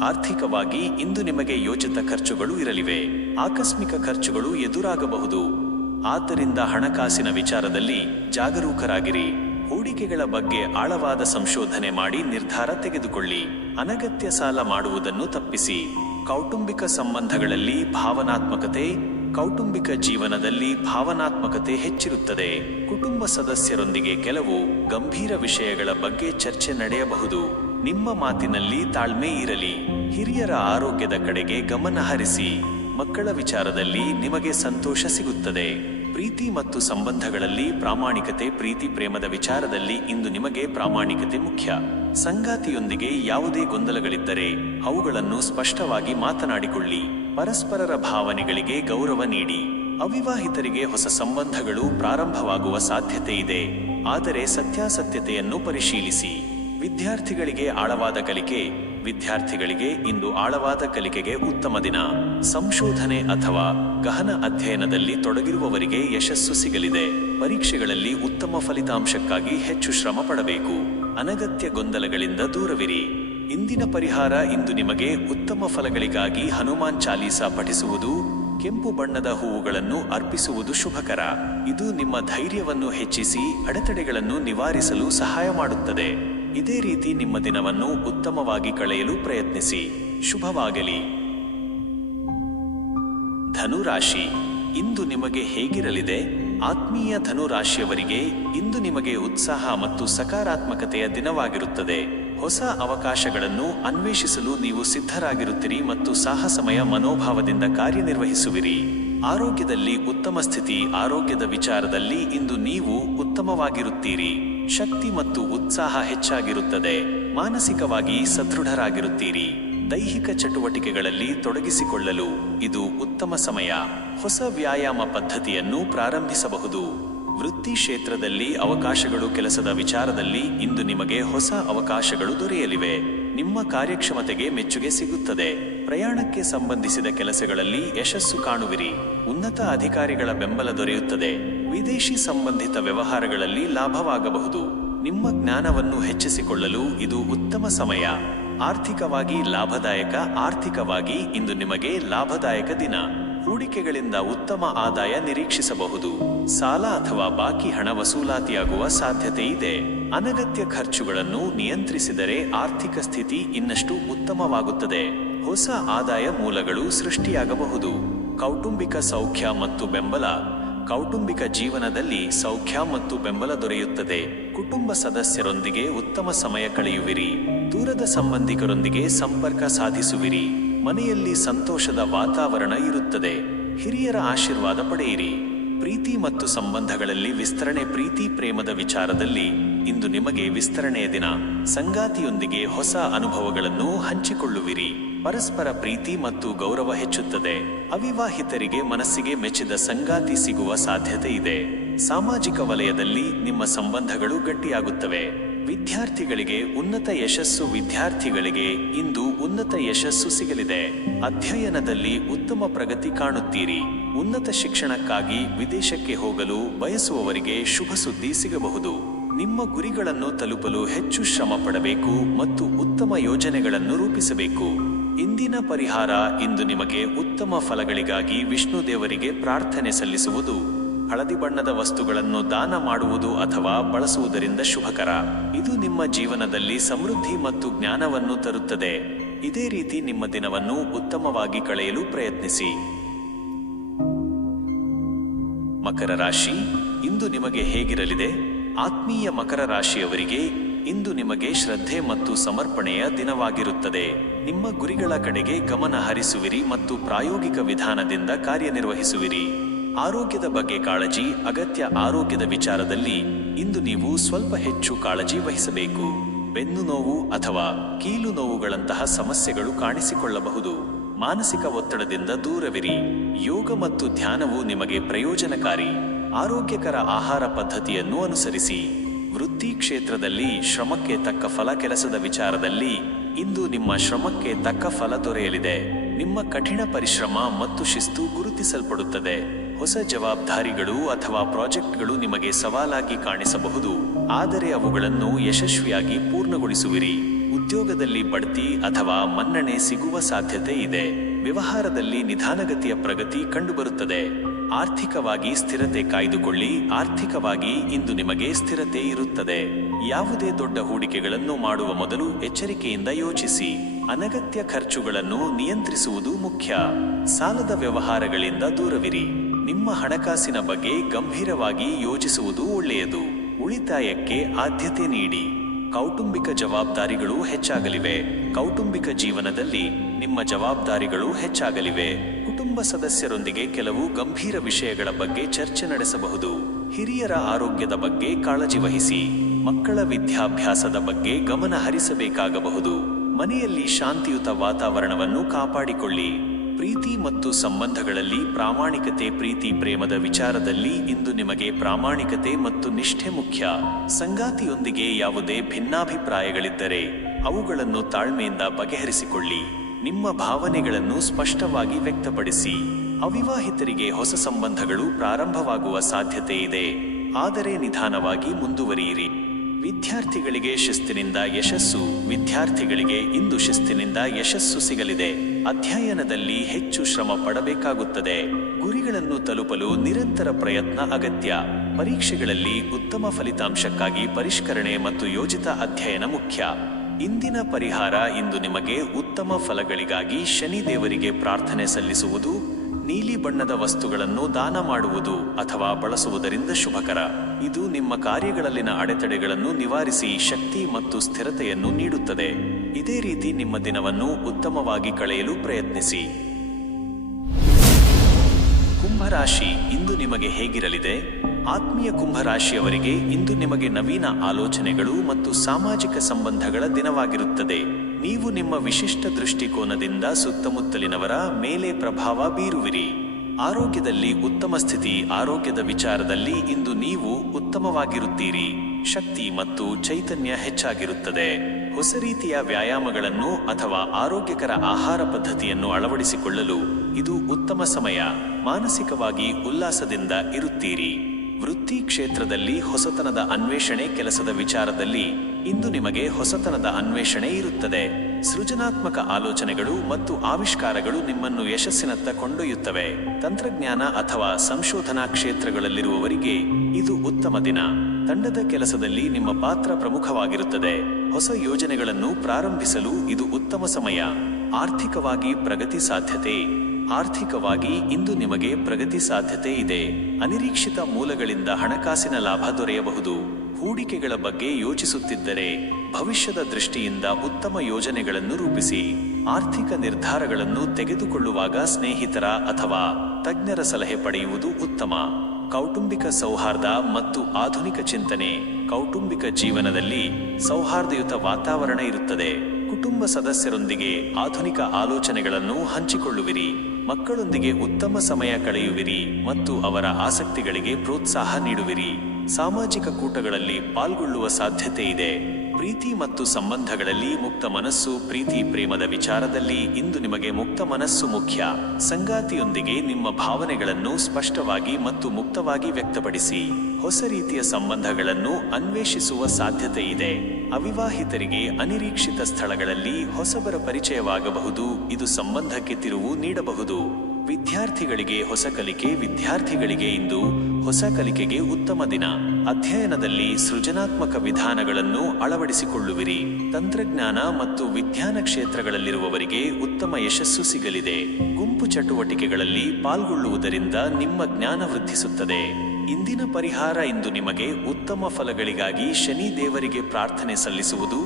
ಆರ್ಥಿಕವಾಗಿ ಇಂದು ನಿಮಗೆ ಯೋಜಿತ ಖರ್ಚುಗಳು ಇರಲಿವೆ. ಆಕಸ್ಮಿಕ ಖರ್ಚುಗಳು ಎದುರಾಗಬಹುದು. ಆದ್ದರಿಂದ ಹಣಕಾಸಿನ ವಿಚಾರದಲ್ಲಿ ಜಾಗರೂಕರಾಗಿರಿ. ಹೂಡಿಕೆಗಳ ಬಗ್ಗೆ ಆಳವಾದ ಸಂಶೋಧನೆ ಮಾಡಿ ನಿರ್ಧಾರ ತೆಗೆದುಕೊಳ್ಳಿ. ಅನಗತ್ಯ ಸಾಲ ಮಾಡುವುದನ್ನು ತಪ್ಪಿಸಿ. ಕೌಟುಂಬಿಕ ಸಂಬಂಧಗಳಲ್ಲಿ ಭಾವನಾತ್ಮಕತೆ. ಕೌಟುಂಬಿಕ ಜೀವನದಲ್ಲಿ ಭಾವನಾತ್ಮಕತೆ ಹೆಚ್ಚಿರುತ್ತದೆ. ಕುಟುಂಬ ಸದಸ್ಯರೊಂದಿಗೆ ಕೆಲವು ಗಂಭೀರ ವಿಷಯಗಳ ಬಗ್ಗೆ ಚರ್ಚೆ ನಡೆಯಬಹುದು. ನಿಮ್ಮ ಮಾತಿನಲ್ಲಿ ತಾಳ್ಮೆ ಇರಲಿ. ಹಿರಿಯರ ಆರೋಗ್ಯದ ಕಡೆಗೆ ಗಮನ ಹರಿಸಿ. ಮಕ್ಕಳ ವಿಚಾರದಲ್ಲಿ ನಿಮಗೆ ಸಂತೋಷ ಸಿಗುತ್ತದೆ. ಪ್ರೀತಿ ಮತ್ತು ಸಂಬಂಧಗಳಲ್ಲಿ ಪ್ರಾಮಾಣಿಕತೆ. ಪ್ರೀತಿ ಪ್ರೇಮದ ವಿಚಾರದಲ್ಲಿ ಇಂದು ನಿಮಗೆ ಪ್ರಾಮಾಣಿಕತೆ ಮುಖ್ಯ. ಸಂಗಾತಿಯೊಂದಿಗೆ ಯಾವುದೇ ಗೊಂದಲಗಳಿದ್ದರೆ ಅವುಗಳನ್ನು ಸ್ಪಷ್ಟವಾಗಿ ಮಾತನಾಡಿಕೊಳ್ಳಿ. ಪರಸ್ಪರರ ಭಾವನೆಗಳಿಗೆ ಗೌರವ ನೀಡಿ. ಅವಿವಾಹಿತರಿಗೆ ಹೊಸ ಸಂಬಂಧಗಳು ಪ್ರಾರಂಭವಾಗುವ ಸಾಧ್ಯತೆ ಇದೆ, ಆದರೆ ಸತ್ಯಾಸತ್ಯತೆಯನ್ನು ಪರಿಶೀಲಿಸಿ. ವಿದ್ಯಾರ್ಥಿಗಳಿಗೆ ಆಳವಾದ ಕಲಿಕೆ. ವಿದ್ಯಾರ್ಥಿಗಳಿಗೆ ಇಂದು ಆಳವಾದ ಕಲಿಕೆಗೆ ಉತ್ತಮ ದಿನ. ಸಂಶೋಧನೆ ಅಥವಾ ಗಹನ ಅಧ್ಯಯನದಲ್ಲಿ ತೊಡಗಿರುವವರಿಗೆ ಯಶಸ್ಸು ಸಿಗಲಿದೆ. ಪರೀಕ್ಷೆಗಳಲ್ಲಿ ಉತ್ತಮ ಫಲಿತಾಂಶಕ್ಕಾಗಿ ಹೆಚ್ಚು ಶ್ರಮ ಪಡಬೇಕು. ಅನಗತ್ಯ ಗೊಂದಲಗಳಿಂದ ದೂರವಿರಿ. ಇಂದಿನ ಪರಿಹಾರ. ಇಂದು ನಿಮಗೆ ಉತ್ತಮ ಫಲಗಳಿಗಾಗಿ ಹನುಮಾನ್ ಚಾಲೀಸಾ ಪಠಿಸುವುದು. ಕೆಂಪು ಬಣ್ಣದ ಹೂವುಗಳನ್ನು ಅರ್ಪಿಸುವುದು ಶುಭಕರ. ಇದು ನಿಮ್ಮ ಧೈರ್ಯವನ್ನು ಹೆಚ್ಚಿಸಿ ಅಡೆತಡೆಗಳನ್ನು ನಿವಾರಿಸಲು ಸಹಾಯ ಮಾಡುತ್ತದೆ. ಇದೇ ರೀತಿ ನಿಮ್ಮ ದಿನವನ್ನು ಉತ್ತಮವಾಗಿ ಕಳೆಯಲು ಪ್ರಯತ್ನಿಸಿ. ಶುಭವಾಗಲಿ. ಧನುರಾಶಿ. ಇಂದು ನಿಮಗೆ ಹೇಗಿರಲಿದೆ? ಆತ್ಮೀಯ ಧನುರಾಶಿಯವರಿಗೆ ಇಂದು ನಿಮಗೆ ಉತ್ಸಾಹ ಮತ್ತು ಸಕಾರಾತ್ಮಕತೆಯ ದಿನವಾಗಿರುತ್ತದೆ. ಹೊಸ ಅವಕಾಶಗಳನ್ನು ಅನ್ವೇಷಿಸಲು ನೀವು ಸಿದ್ಧರಾಗಿರುತ್ತೀರಿ ಮತ್ತು ಸಾಹಸಮಯ ಮನೋಭಾವದಿಂದ ಕಾರ್ಯನಿರ್ವಹಿಸುವಿರಿ. ಆರೋಗ್ಯದಲ್ಲಿ ಉತ್ತಮ ಸ್ಥಿತಿ. ಆರೋಗ್ಯದ ವಿಚಾರದಲ್ಲಿ ಇಂದು ನೀವು ಉತ್ತಮವಾಗಿರುತ್ತೀರಿ. ಶಕ್ತಿ ಮತ್ತು ಉತ್ಸಾಹ ಹೆಚ್ಚಾಗಿರುತ್ತದೆ. ಮಾನಸಿಕವಾಗಿ ಸದೃಢರಾಗಿರುತ್ತೀರಿ. ದೈಹಿಕ ಚಟುವಟಿಕೆಗಳಲ್ಲಿ ತೊಡಗಿಸಿಕೊಳ್ಳಲು ಇದು ಉತ್ತಮ ಸಮಯ. ಹೊಸ ವ್ಯಾಯಾಮ ಪದ್ಧತಿಯನ್ನು ಪ್ರಾರಂಭಿಸಬಹುದು. ವೃತ್ತಿ ಕ್ಷೇತ್ರದಲ್ಲಿ ಅವಕಾಶಗಳು. ಕೆಲಸದ ವಿಚಾರದಲ್ಲಿ ಇಂದು ನಿಮಗೆ ಹೊಸ ಅವಕಾಶಗಳು ದೊರೆಯಲಿವೆ. ನಿಮ್ಮ ಕಾರ್ಯಕ್ಷಮತೆಗೆ ಮೆಚ್ಚುಗೆ ಸಿಗುತ್ತದೆ. ಪ್ರಯಾಣಕ್ಕೆ ಸಂಬಂಧಿಸಿದ ಕೆಲಸಗಳಲ್ಲಿ ಯಶಸ್ಸು ಕಾಣುವಿರಿ. ಉನ್ನತ ಅಧಿಕಾರಿಗಳ ಬೆಂಬಲ ದೊರೆಯುತ್ತದೆ. ವಿದೇಶಿ ಸಂಬಂಧಿತ ವ್ಯವಹಾರಗಳಲ್ಲಿ ಲಾಭವಾಗಬಹುದು. ನಿಮ್ಮ ಜ್ಞಾನವನ್ನು ಹೆಚ್ಚಿಸಿಕೊಳ್ಳಲು ಇದು ಉತ್ತಮ ಸಮಯ. ಆರ್ಥಿಕವಾಗಿ ಲಾಭದಾಯಕ. ಆರ್ಥಿಕವಾಗಿ ಇಂದು ನಿಮಗೆ ಲಾಭದಾಯಕ ದಿನ. ಹೂಡಿಕೆಗಳಿಂದ ಉತ್ತಮ ಆದಾಯ ನಿರೀಕ್ಷಿಸಬಹುದು. ಸಾಲ ಅಥವಾ ಬಾಕಿ ಹಣ ವಸೂಲಾತಿಯಾಗುವ ಸಾಧ್ಯತೆ ಇದೆ. ಅನಗತ್ಯ ಖರ್ಚುಗಳನ್ನು ನಿಯಂತ್ರಿಸಿದರೆ ಆರ್ಥಿಕ ಸ್ಥಿತಿ ಇನ್ನಷ್ಟು ಉತ್ತಮವಾಗುತ್ತದೆ. ಹೊಸ ಆದಾಯ ಮೂಲಗಳು ಸೃಷ್ಟಿಯಾಗಬಹುದು. ಕೌಟುಂಬಿಕ ಸೌಖ್ಯ ಮತ್ತು ಬೆಂಬಲ. ಕೌಟುಂಬಿಕ ಜೀವನದಲ್ಲಿ ಸೌಖ್ಯ ಮತ್ತು ಬೆಂಬಲ ದೊರೆಯುತ್ತದೆ. ಕುಟುಂಬ ಸದಸ್ಯರೊಂದಿಗೆ ಉತ್ತಮ ಸಮಯ ಕಳೆಯುವಿರಿ. ದೂರದ ಸಂಬಂಧಿಕರೊಂದಿಗೆ ಸಂಪರ್ಕ ಸಾಧಿಸುವಿರಿ. ಮನೆಯಲ್ಲಿ ಸಂತೋಷದ ವಾತಾವರಣ ಇರುತ್ತದೆ. ಹಿರಿಯರ ಆಶೀರ್ವಾದ ಪಡೆಯಿರಿ. ಪ್ರೀತಿ ಮತ್ತು ಸಂಬಂಧಗಳಲ್ಲಿ ವಿಸ್ತರಣೆ. ಪ್ರೀತಿ ಪ್ರೇಮದ ವಿಚಾರದಲ್ಲಿ ಇಂದು ನಿಮಗೆ ವಿಸ್ತರಣೆಯ ದಿನ. ಸಂಗಾತಿಯೊಂದಿಗೆ ಹೊಸ ಅನುಭವಗಳನ್ನು ಹಂಚಿಕೊಳ್ಳುವಿರಿ. ಪರಸ್ಪರ ಪ್ರೀತಿ ಮತ್ತು ಗೌರವ ಹೆಚ್ಚುತ್ತದೆ. ಅವಿವಾಹಿತರಿಗೆ ಮನಸ್ಸಿಗೆ ಮೆಚ್ಚಿದ ಸಂಗಾತಿ ಸಿಗುವ ಸಾಧ್ಯತೆ ಇದೆ. ಸಾಮಾಜಿಕ ವಲಯದಲ್ಲಿ ನಿಮ್ಮ ಸಂಬಂಧಗಳು ಗಟ್ಟಿಯಾಗುತ್ತವೆ. ವಿದ್ಯಾರ್ಥಿಗಳಿಗೆ ಉನ್ನತ ಯಶಸ್ಸು. ವಿದ್ಯಾರ್ಥಿಗಳಿಗೆ ಇಂದು ಉನ್ನತ ಯಶಸ್ಸು ಸಿಗಲಿದೆ. ಅಧ್ಯಯನದಲ್ಲಿ ಉತ್ತಮ ಪ್ರಗತಿ ಕಾಣುತ್ತೀರಿ. ಉನ್ನತ ಶಿಕ್ಷಣಕ್ಕಾಗಿ ವಿದೇಶಕ್ಕೆ ಹೋಗಲು ಬಯಸುವವರಿಗೆ ಶುಭ ಸುದ್ದಿ ಸಿಗಬಹುದು. ನಿಮ್ಮ ಗುರಿಗಳನ್ನು ತಲುಪಲು ಹೆಚ್ಚು ಶ್ರಮ ಪಡಬೇಕು ಮತ್ತು ಉತ್ತಮ ಯೋಜನೆಗಳನ್ನು ರೂಪಿಸಬೇಕು. ಇಂದಿನ ಪರಿಹಾರ. ಇಂದು ನಿಮಗೆ ಉತ್ತಮ ಫಲಗಳಿಗಾಗಿ ವಿಷ್ಣು ದೇವರಿಗೆ ಪ್ರಾರ್ಥನೆ ಸಲ್ಲಿಸುವುದು. ಹಳದಿ ಬಣ್ಣದ ವಸ್ತುಗಳನ್ನು ದಾನ ಮಾಡುವುದು ಅಥವಾ ಬಳಸುವುದರಿಂದ ಶುಭಕರ. ಇದು ನಿಮ್ಮ ಜೀವನದಲ್ಲಿ ಸಮೃದ್ಧಿ ಮತ್ತು ಜ್ಞಾನವನ್ನು ತರುತ್ತದೆ. ಇದೇ ರೀತಿ ನಿಮ್ಮ ದಿನವನ್ನು ಉತ್ತಮವಾಗಿ ಕಳೆಯಲು ಪ್ರಯತ್ನಿಸಿ. ಮಕರ ರಾಶಿ, ಇಂದು ನಿಮಗೆ ಹೇಗಿರಲಿದೆ? ಆತ್ಮೀಯ ಮಕರ ರಾಶಿಯವರಿಗೆ ಇಂದು ನಿಮಗೆ ಶ್ರದ್ಧೆ ಮತ್ತು ಸಮರ್ಪಣೆಯ ದಿನವಾಗಿರುತ್ತದೆ. ನಿಮ್ಮ ಗುರಿಗಳ ಕಡೆಗೆ ಗಮನ ಹರಿಸುವಿರಿ ಮತ್ತು ಪ್ರಾಯೋಗಿಕ ವಿಧಾನದಿಂದ ಕಾರ್ಯನಿರ್ವಹಿಸುವಿರಿ. ಆರೋಗ್ಯದ ಬಗ್ಗೆ ಕಾಳಜಿ ಅಗತ್ಯ. ಆರೋಗ್ಯದ ವಿಚಾರದಲ್ಲಿ ಇಂದು ನೀವು ಸ್ವಲ್ಪ ಹೆಚ್ಚು ಕಾಳಜಿ ವಹಿಸಬೇಕು. ಬೆನ್ನು ನೋವು ಅಥವಾ ಕೀಲು ನೋವುಗಳಂತಹ ಸಮಸ್ಯೆಗಳು ಕಾಣಿಸಿಕೊಳ್ಳಬಹುದು. ಮಾನಸಿಕ ಒತ್ತಡದಿಂದ ದೂರವಿರಿ. ಯೋಗ ಮತ್ತು ಧ್ಯಾನವು ನಿಮಗೆ ಪ್ರಯೋಜನಕಾರಿ. ಆರೋಗ್ಯಕರ ಆಹಾರ ಪದ್ಧತಿಯನ್ನು ಅನುಸರಿಸಿ. ವೃತ್ತಿ ಕ್ಷೇತ್ರದಲ್ಲಿ ಶ್ರಮಕ್ಕೆ ತಕ್ಕ ಫಲ. ಕೆಲಸದ ವಿಚಾರದಲ್ಲಿ ಇಂದು ನಿಮ್ಮ ಶ್ರಮಕ್ಕೆ ತಕ್ಕ ಫಲ ದೊರೆಯಲಿದೆ. ನಿಮ್ಮ ಕಠಿಣ ಪರಿಶ್ರಮ ಮತ್ತು ಶಿಸ್ತು ಗುರುತಿಸಲ್ಪಡುತ್ತದೆ. ಹೊಸ ಜವಾಬ್ದಾರಿಗಳು ಅಥವಾ ಪ್ರಾಜೆಕ್ಟ್ಗಳು ನಿಮಗೆ ಸವಾಲಾಗಿ ಕಾಣಿಸಬಹುದು, ಆದರೆ ಅವುಗಳನ್ನು ಯಶಸ್ವಿಯಾಗಿ ಪೂರ್ಣಗೊಳಿಸುವಿರಿ. ಉದ್ಯೋಗದಲ್ಲಿ ಬಡ್ತಿ ಅಥವಾ ಮನ್ನಣೆ ಸಿಗುವ ಸಾಧ್ಯತೆ ಇದೆ. ವ್ಯವಹಾರದಲ್ಲಿ ನಿಧಾನಗತಿಯ ಪ್ರಗತಿ ಕಂಡುಬರುತ್ತದೆ. ಆರ್ಥಿಕವಾಗಿ ಸ್ಥಿರತೆ ಕಾಯ್ದುಕೊಳ್ಳಿ. ಆರ್ಥಿಕವಾಗಿ ಇಂದು ನಿಮಗೆ ಸ್ಥಿರತೆ ಇರುತ್ತದೆ. ಯಾವುದೇ ದೊಡ್ಡ ಹೂಡಿಕೆಗಳನ್ನು ಮಾಡುವ ಮೊದಲು ಎಚ್ಚರಿಕೆಯಿಂದ ಯೋಚಿಸಿ. ಅನಗತ್ಯ ಖರ್ಚುಗಳನ್ನು ನಿಯಂತ್ರಿಸುವುದು ಮುಖ್ಯ. ಸಾಲದ ವ್ಯವಹಾರಗಳಿಂದ ದೂರವಿರಿ. ನಿಮ್ಮ ಹಣಕಾಸಿನ ಬಗ್ಗೆ ಗಂಭೀರವಾಗಿ ಯೋಚಿಸುವುದು ಒಳ್ಳೆಯದು. ಉಳಿತಾಯಕ್ಕೆ ಆದ್ಯತೆ ನೀಡಿ. ಕೌಟುಂಬಿಕ ಜವಾಬ್ದಾರಿಗಳು ಹೆಚ್ಚಾಗಲಿವೆ. ಕೌಟುಂಬಿಕ ಜೀವನದಲ್ಲಿ ನಿಮ್ಮ ಜವಾಬ್ದಾರಿಗಳು ಹೆಚ್ಚಾಗಲಿವೆ. ಕುಟುಂಬ ಸದಸ್ಯರೊಂದಿಗೆ ಕೆಲವು ಗಂಭೀರ ವಿಷಯಗಳ ಬಗ್ಗೆ ಚರ್ಚೆ ನಡೆಸಬಹುದು. ಹಿರಿಯರ ಆರೋಗ್ಯದ ಬಗ್ಗೆ ಕಾಳಜಿ ವಹಿಸಿ. ಮಕ್ಕಳ ವಿದ್ಯಾಭ್ಯಾಸದ ಬಗ್ಗೆ ಗಮನ ಹರಿಸಬೇಕಾಗಬಹುದು. ಮನೆಯಲ್ಲಿ ಶಾಂತಿಯುತ ವಾತಾವರಣವನ್ನು ಕಾಪಾಡಿಕೊಳ್ಳಿ. ಪ್ರೀತಿ ಮತ್ತು ಸಂಬಂಧಗಳಲ್ಲಿ ಪ್ರಾಮಾಣಿಕತೆ. ಪ್ರೀತಿ ಪ್ರೇಮದ ವಿಚಾರದಲ್ಲಿ ಇಂದು ನಿಮಗೆ ಪ್ರಾಮಾಣಿಕತೆ ಮತ್ತು ನಿಷ್ಠೆ ಮುಖ್ಯ. ಸಂಗಾತಿಯೊಂದಿಗೆ ಯಾವುದೇ ಭಿನ್ನಾಭಿಪ್ರಾಯಗಳಿದ್ದರೆ ಅವುಗಳನ್ನು ತಾಳ್ಮೆಯಿಂದ ಬಗೆಹರಿಸಿಕೊಳ್ಳಿ. ನಿಮ್ಮ ಭಾವನೆಗಳನ್ನು ಸ್ಪಷ್ಟವಾಗಿ ವ್ಯಕ್ತಪಡಿಸಿ. ಅವಿವಾಹಿತರಿಗೆ ಹೊಸ ಸಂಬಂಧಗಳು ಪ್ರಾರಂಭವಾಗುವ ಸಾಧ್ಯತೆ ಇದೆ, ಆದರೆ ನಿಧಾನವಾಗಿ ಮುಂದುವರಿಯಿರಿ. ವಿದ್ಯಾರ್ಥಿಗಳಿಗೆ ಶಿಸ್ತಿನಿಂದ ಯಶಸ್ಸು. ವಿದ್ಯಾರ್ಥಿಗಳಿಗೆ ಇಂದು ಶಿಸ್ತಿನಿಂದ ಯಶಸ್ಸು ಸಿಗಲಿದೆ. ಅಧ್ಯಯನದಲ್ಲಿ ಹೆಚ್ಚು ಶ್ರಮ ಪಡಬೇಕಾಗುತ್ತದೆ. ಗುರಿಗಳನ್ನು ತಲುಪಲು ನಿರಂತರ ಪ್ರಯತ್ನ ಅಗತ್ಯ. ಪರೀಕ್ಷೆಗಳಲ್ಲಿ ಉತ್ತಮ ಫಲಿತಾಂಶಕ್ಕಾಗಿ ಪರಿಷ್ಕರಣೆ ಮತ್ತು ಯೋಜಿತ ಅಧ್ಯಯನ ಮುಖ್ಯ. ಇಂದಿನ ಪರಿಹಾರ. ಇಂದು ನಿಮಗೆ ಉತ್ತಮ ಫಲಗಳಿಗಾಗಿ ಶನಿ ದೇವರಿಗೆ ಪ್ರಾರ್ಥನೆ ಸಲ್ಲಿಸುವುದು. ನೀಲಿ ಬಣ್ಣದ ವಸ್ತುಗಳನ್ನು ದಾನ ಮಾಡುವುದು ಅಥವಾ ಬಳಸುವುದರಿಂದ ಶುಭಕರ. ಇದು ನಿಮ್ಮ ಕಾರ್ಯಗಳಲ್ಲಿನ ಅಡೆತಡೆಗಳನ್ನು ನಿವಾರಿಸಿ ಶಕ್ತಿ ಮತ್ತು ಸ್ಥಿರತೆಯನ್ನು ನೀಡುತ್ತದೆ. ಇದೇ ರೀತಿ ನಿಮ್ಮ ದಿನವನ್ನು ಉತ್ತಮವಾಗಿ ಕಳೆಯಲು ಪ್ರಯತ್ನಿಸಿ. ಕುಂಭರಾಶಿ, ಇಂದು ನಿಮಗೆ ಹೇಗಿರಲಿದೆ? ಆತ್ಮೀಯ ಕುಂಭರಾಶಿಯವರಿಗೆ ಇಂದು ನಿಮಗೆ ನವೀನ ಆಲೋಚನೆಗಳು ಮತ್ತು ಸಾಮಾಜಿಕ ಸಂಬಂಧಗಳ ದಿನವಾಗಿರುತ್ತದೆ. ನೀವು ನಿಮ್ಮ ವಿಶಿಷ್ಟ ದೃಷ್ಟಿಕೋನದಿಂದ ಸುತ್ತಮುತ್ತಲಿನವರ ಮೇಲೆ ಪ್ರಭಾವ ಬೀರುವಿರಿ. ಆರೋಗ್ಯದಲ್ಲಿ ಉತ್ತಮ ಸ್ಥಿತಿ. ಆರೋಗ್ಯದ ವಿಚಾರದಲ್ಲಿ ಇಂದು ನೀವು ಉತ್ತಮವಾಗಿರುತ್ತೀರಿ. ಶಕ್ತಿ ಮತ್ತು ಚೈತನ್ಯ ಹೆಚ್ಚಾಗಿರುತ್ತದೆ. ಹೊಸ ರೀತಿಯ ವ್ಯಾಯಾಮಗಳನ್ನು ಅಥವಾ ಆರೋಗ್ಯಕರ ಆಹಾರ ಪದ್ಧತಿಯನ್ನು ಅಳವಡಿಸಿಕೊಳ್ಳಲು ಇದು ಉತ್ತಮ ಸಮಯ. ಮಾನಸಿಕವಾಗಿ ಉಲ್ಲಾಸದಿಂದ ಇರುತ್ತೀರಿ. ವೃತ್ತಿ ಕ್ಷೇತ್ರದಲ್ಲಿ ಹೊಸತನದ ಅನ್ವೇಷಣೆ. ಕೆಲಸದ ವಿಚಾರದಲ್ಲಿ ಇಂದು ನಿಮಗೆ ಹೊಸತನದ ಅನ್ವೇಷಣೆ ಇರುತ್ತದೆ. ಸೃಜನಾತ್ಮಕ ಆಲೋಚನೆಗಳು ಮತ್ತು ಆವಿಷ್ಕಾರಗಳು ನಿಮ್ಮನ್ನು ಯಶಸ್ಸಿನತ್ತ ಕೊಂಡೊಯ್ಯುತ್ತವೆ. ತಂತ್ರಜ್ಞಾನ ಅಥವಾ ಸಂಶೋಧನಾ ಕ್ಷೇತ್ರಗಳಲ್ಲಿರುವವರಿಗೆ ಇದು ಉತ್ತಮ ದಿನ. ತಂಡದ ಕೆಲಸದಲ್ಲಿ ನಿಮ್ಮ ಪಾತ್ರ ಪ್ರಮುಖವಾಗಿರುತ್ತದೆ. ಹೊಸ ಯೋಜನೆಗಳನ್ನು ಪ್ರಾರಂಭಿಸಲು ಇದು ಉತ್ತಮ ಸಮಯ. ಆರ್ಥಿಕವಾಗಿ ಪ್ರಗತಿ ಸಾಧ್ಯತೆ. ಆರ್ಥಿಕವಾಗಿ ಇಂದು ನಿಮಗೆ ಪ್ರಗತಿ ಸಾಧ್ಯತೆ ಇದೆ. ಅನಿರೀಕ್ಷಿತ ಮೂಲಗಳಿಂದ ಹಣಕಾಸಿನ ಲಾಭ ದೊರೆಯಬಹುದು. ಹೂಡಿಕೆಗಳ ಬಗ್ಗೆ ಯೋಚಿಸುತ್ತಿದ್ದರೆ ಭವಿಷ್ಯದ ದೃಷ್ಟಿಯಿಂದ ಉತ್ತಮ ಯೋಜನೆಗಳನ್ನು ರೂಪಿಸಿ. ಆರ್ಥಿಕ ನಿರ್ಧಾರಗಳನ್ನು ತೆಗೆದುಕೊಳ್ಳುವಾಗ ಸ್ನೇಹಿತರ ಅಥವಾ ತಜ್ಞರ ಸಲಹೆ ಪಡೆಯುವುದು ಉತ್ತಮ. ಕೌಟುಂಬಿಕ ಸೌಹಾರ್ದ ಮತ್ತು ಆಧುನಿಕ ಚಿಂತನೆ. ಕೌಟುಂಬಿಕ ಜೀವನದಲ್ಲಿ ಸೌಹಾರ್ದಯುತ ವಾತಾವರಣ ಇರುತ್ತದೆ. ಕುಟುಂಬ ಸದಸ್ಯರೊಂದಿಗೆ ಆಧುನಿಕ ಆಲೋಚನೆಗಳನ್ನು ಹಂಚಿಕೊಳ್ಳುವಿರಿ. ಮಕ್ಕಳೊಂದಿಗೆ ಉತ್ತಮ ಸಮಯ ಕಳೆಯುವಿರಿ ಮತ್ತು ಅವರ ಆಸಕ್ತಿಗಳಿಗೆ ಪ್ರೋತ್ಸಾಹ ನೀಡುವಿರಿ. ಸಾಮಾಜಿಕ ಕೂಟಗಳಲ್ಲಿ ಪಾಲ್ಗೊಳ್ಳುವ ಸಾಧ್ಯತೆ ಇದೆ. ಪ್ರೀತಿ ಮತ್ತು ಸಂಬಂಧಗಳಲ್ಲಿ ಮುಕ್ತ ಮನಸ್ಸು. ಪ್ರೀತಿ ಪ್ರೇಮದ ವಿಚಾರದಲ್ಲಿ ಇಂದು ನಿಮಗೆ ಮುಕ್ತ ಮನಸ್ಸು ಮುಖ್ಯ. ಸಂಗಾತಿಯೊಂದಿಗೆ ನಿಮ್ಮ ಭಾವನೆಗಳನ್ನು ಸ್ಪಷ್ಟವಾಗಿ ಮತ್ತು ಮುಕ್ತವಾಗಿ ವ್ಯಕ್ತಪಡಿಸಿ. ಹೊಸ ರೀತಿಯ ಸಂಬಂಧಗಳನ್ನು ಅನ್ವೇಷಿಸುವ ಸಾಧ್ಯತೆ ಇದೆ. ಅವಿವಾಹಿತರಿಗೆ ಅನಿರೀಕ್ಷಿತ ಸ್ಥಳಗಳಲ್ಲಿ ಹೊಸಬರ ಪರಿಚಯವಾಗಬಹುದು. ಇದು ಸಂಬಂಧಕ್ಕೆ ತಿರುವು ನೀಡಬಹುದು. ವಿದ್ಯಾರ್ಥಿಗಳಿಗೆ ಹೊಸ ಕಲಿಕೆ. ವಿದ್ಯಾರ್ಥಿಗಳಿಗೆ ಇಂದು ಹೊಸ ಕಲಿಕೆಗೆ ಉತ್ತಮ ದಿನ. ಅಧ್ಯಯನದಲ್ಲಿ ಸೃಜನಾತ್ಮಕ ವಿಧಾನಗಳನ್ನು ಅಳವಡಿಸಿಕೊಳ್ಳುವಿರಿ. ತಂತ್ರಜ್ಞಾನ ಮತ್ತು ವಿಜ್ಞಾನ ಕ್ಷೇತ್ರಗಳಲ್ಲಿರುವವರಿಗೆ ಉತ್ತಮ ಯಶಸ್ಸು ಸಿಗಲಿದೆ. ಗುಂಪು ಚಟುವಟಿಕೆಗಳಲ್ಲಿ ಪಾಲ್ಗೊಳ್ಳುವುದರಿಂದ ನಿಮ್ಮ ಜ್ಞಾನ ವೃದ್ಧಿಸುತ್ತದೆ. ಇಂದಿನ ಪರಿಹಾರ. ಇಂದು ನಿಮಗೆ ಉತ್ತಮ ಫಲಗಳಿಗಾಗಿ ಶನಿ ದೇವರಿಗೆ ಪ್ರಾರ್ಥನೆ ಸಲ್ಲಿಸುವುದು,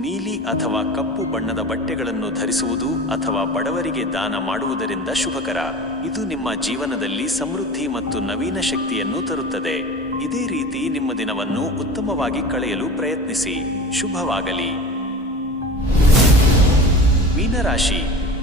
ನೀಲಿ ಅಥವಾ ಕಪ್ಪು ಬಣ್ಣದ ಬಟ್ಟೆಗಳನ್ನು ಧರಿಸುವುದು ಅಥವಾ ಬಡವರಿಗೆ ದಾನ ಮಾಡುವುದರಿಂದ ಶುಭಕರ. ಇದು ನಿಮ್ಮ ಜೀವನದಲ್ಲಿ ಸಮೃದ್ಧಿ ಮತ್ತು ನವೀನ ಶಕ್ತಿಯನ್ನು ತರುತ್ತದೆ. ಇದೇ ರೀತಿ ನಿಮ್ಮ ದಿನವನ್ನು ಉತ್ತಮವಾಗಿ ಕಳೆಯಲು ಪ್ರಯತ್ನಿಸಿ. ಶುಭವಾಗಲಿ. ಮೀನರಾಶಿ,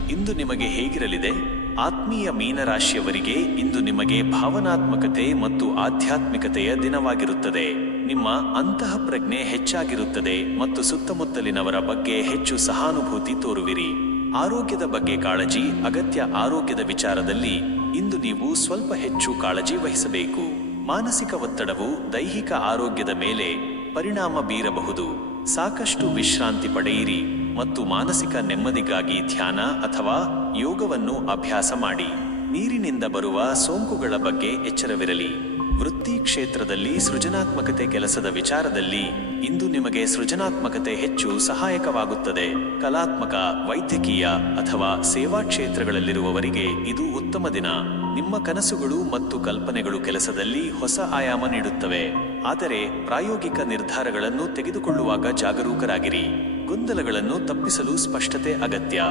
ಇಂದು ನಿಮಗೆ ಹೇಗಿರಲಿದೆ? ಆತ್ಮೀಯ ಮೀನರಾಶಿಯವರಿಗೆ ಇಂದು ನಿಮಗೆ ಭಾವನಾತ್ಮಕತೆ ಮತ್ತು ಆಧ್ಯಾತ್ಮಿಕತೆಯ ದಿನವಾಗಿರುತ್ತದೆ. ನಿಮ್ಮ ಅಂತಃ ಪ್ರಜ್ಞೆ ಹೆಚ್ಚಾಗಿರುತ್ತದೆ ಮತ್ತು ಸುತ್ತಮುತ್ತಲಿನವರ ಬಗ್ಗೆ ಹೆಚ್ಚು ಸಹಾನುಭೂತಿ ತೋರುವಿರಿ. ಆರೋಗ್ಯದ ಬಗ್ಗೆ ಕಾಳಜಿ ಅಗತ್ಯ. ಆರೋಗ್ಯದ ವಿಚಾರದಲ್ಲಿ ಇಂದು ನೀವು ಸ್ವಲ್ಪ ಹೆಚ್ಚು ಕಾಳಜಿ ವಹಿಸಬೇಕು. ಮಾನಸಿಕ ಒತ್ತಡವು ದೈಹಿಕ ಆರೋಗ್ಯದ ಮೇಲೆ ಪರಿಣಾಮ ಬೀರಬಹುದು. ಸಾಕಷ್ಟು ವಿಶ್ರಾಂತಿ ಪಡೆಯಿರಿ ಮತ್ತು ಮಾನಸಿಕ ನೆಮ್ಮದಿಗಾಗಿ ಧ್ಯಾನ ಅಥವಾ ಯೋಗವನ್ನು ಅಭ್ಯಾಸ ಮಾಡಿ. ನೀರಿನಿಂದ ಬರುವ ಸೋಂಕುಗಳ ಬಗ್ಗೆ ಎಚ್ಚರವಿರಲಿ. ವೃತ್ತಿ ಕ್ಷೇತ್ರದಲ್ಲಿ ಸೃಜನಾತ್ಮಕತೆ. ಕೆಲಸದ ವಿಚಾರದಲ್ಲಿ ಇಂದು ನಿಮಗೆ ಸೃಜನಾತ್ಮಕತೆ ಹೆಚ್ಚು ಸಹಾಯಕವಾಗುತ್ತದೆ. ಕಲಾತ್ಮಕ, ವೈದ್ಯಕೀಯ ಅಥವಾ ಸೇವಾ ಕ್ಷೇತ್ರಗಳಲ್ಲಿರುವವರಿಗೆ ಇದು ಉತ್ತಮ ದಿನ. ನಿಮ್ಮ ಕನಸುಗಳು ಮತ್ತು ಕಲ್ಪನೆಗಳು ಕೆಲಸದಲ್ಲಿ ಹೊಸ ಆಯಾಮ ನೀಡುತ್ತವೆ. ಆದರೆ ಪ್ರಾಯೋಗಿಕ ನಿರ್ಧಾರಗಳನ್ನು ತೆಗೆದುಕೊಳ್ಳುವಾಗ ಜಾಗರೂಕರಾಗಿರಿ. ಗೊಂದಲಗಳನ್ನು ತಪ್ಪಿಸಲು ಸ್ಪಷ್ಟತೆ ಅಗತ್ಯ.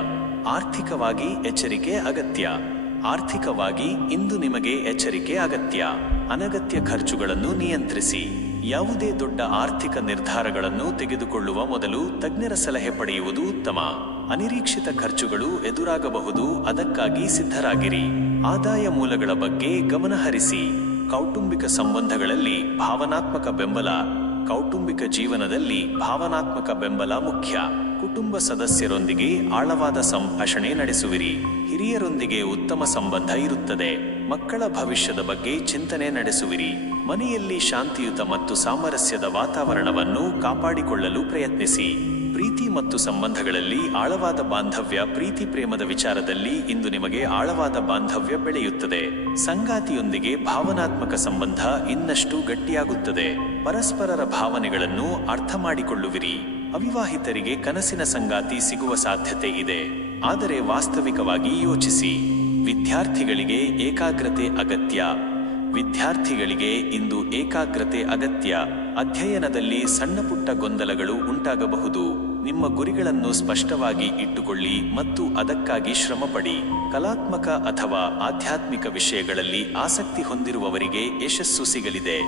ಆರ್ಥಿಕವಾಗಿ ಎಚ್ಚರಿಕೆ ಅಗತ್ಯ. ಆರ್ಥಿಕವಾಗಿ ಇಂದು ನಿಮಗೆ ಎಚ್ಚರಿಕೆ ಅಗತ್ಯ. ಅನಗತ್ಯ ಖರ್ಚುಗಳನ್ನು ನಿಯಂತ್ರಿಸಿ. ಯಾವುದೇ ದೊಡ್ಡ ಆರ್ಥಿಕ ನಿರ್ಧಾರಗಳನ್ನು ತೆಗೆದುಕೊಳ್ಳುವ ಮೊದಲು ತಜ್ಞರ ಸಲಹೆ ಪಡೆಯುವುದು ಉತ್ತಮ. ಅನಿರೀಕ್ಷಿತ ಖರ್ಚುಗಳು ಎದುರಾಗಬಹುದು, ಅದಕ್ಕಾಗಿ ಸಿದ್ಧರಾಗಿರಿ. ಆದಾಯ ಮೂಲಗಳ ಬಗ್ಗೆ ಗಮನಹರಿಸಿ. ಕೌಟುಂಬಿಕ ಸಂಬಂಧಗಳಲ್ಲಿ ಭಾವನಾತ್ಮಕ ಬೆಂಬಲ. ಕೌಟುಂಬಿಕ ಜೀವನದಲ್ಲಿ ಭಾವನಾತ್ಮಕ ಬೆಂಬಲ ಮುಖ್ಯ. ಕುಟುಂಬ ಸದಸ್ಯರೊಂದಿಗೆ ಆಳವಾದ ಸಂಭಾಷಣೆ ನಡೆಸುವಿರಿ. ಹಿರಿಯರೊಂದಿಗೆ ಉತ್ತಮ ಸಂಬಂಧ ಇರುತ್ತದೆ. ಮಕ್ಕಳ ಭವಿಷ್ಯದ ಬಗ್ಗೆ ಚಿಂತನೆ ನಡೆಸುವಿರಿ. ಮನೆಯಲ್ಲಿ ಶಾಂತಿಯುತ ಮತ್ತು ಸಾಮರಸ್ಯದ ವಾತಾವರಣವನ್ನು ಕಾಪಾಡಿಕೊಳ್ಳಲು ಪ್ರಯತ್ನಿಸಿ. ಪ್ರೀತಿ ಮತ್ತು ಸಂಬಂಧಗಳಲ್ಲಿ ಆಳವಾದ ಬಾಂಧವ್ಯ. ಪ್ರೀತಿ ಪ್ರೇಮದ ವಿಚಾರದಲ್ಲಿ ಇಂದು ನಿಮಗೆ ಆಳವಾದ ಬಾಂಧವ್ಯ ಬೆಳೆಯುತ್ತದೆ. ಸಂಗಾತಿಯೊಂದಿಗೆ ಭಾವನಾತ್ಮಕ ಸಂಬಂಧ ಇನ್ನಷ್ಟು ಗಟ್ಟಿಯಾಗುತ್ತದೆ. ಪರಸ್ಪರರ ಭಾವನೆಗಳನ್ನು ಅರ್ಥ ಮಾಡಿಕೊಳ್ಳುವಿರಿ. ಅವಿವಾಹಿತರಿಗೆ ಕನಸಿನ ಸಂಗಾತಿ ಸಿಗುವ ಸಾಧ್ಯತೆ ಇದೆ, ಆದರೆ ವಾಸ್ತವಿಕವಾಗಿ ಯೋಚಿಸಿ. ವಿದ್ಯಾರ್ಥಿಗಳಿಗೆ ಏಕಾಗ್ರತೆ ಅಗತ್ಯ. ವಿದ್ಯಾರ್ಥಿಗಳಿಗೆ ಇಂದು ಏಕಾಗ್ರತೆ ಅಗತ್ಯ. ಅಧ್ಯಯನದಲ್ಲಿ ಸಣ್ಣಪುಟ್ಟ ಗೊಂದಲಗಳು ಉಂಟಾಗಬಹುದು. ನಿಮ್ಮ ಗುರಿಗಳನ್ನು ಸ್ಪಷ್ಟವಾಗಿ ಇಟ್ಟುಕೊಳ್ಳಿ ಮತ್ತು ಅದಕ್ಕಾಗಿ ಶ್ರಮಪಡಿ. ಕಲಾತ್ಮಕ ಅಥವಾ ಆಧ್ಯಾತ್ಮಿಕ ವಿಷಯಗಳಲ್ಲಿ ಆಸಕ್ತಿ ಹೊಂದಿರುವವರಿಗೆ ಯಶಸ್ಸು ಸಿಗಲಿದೆ.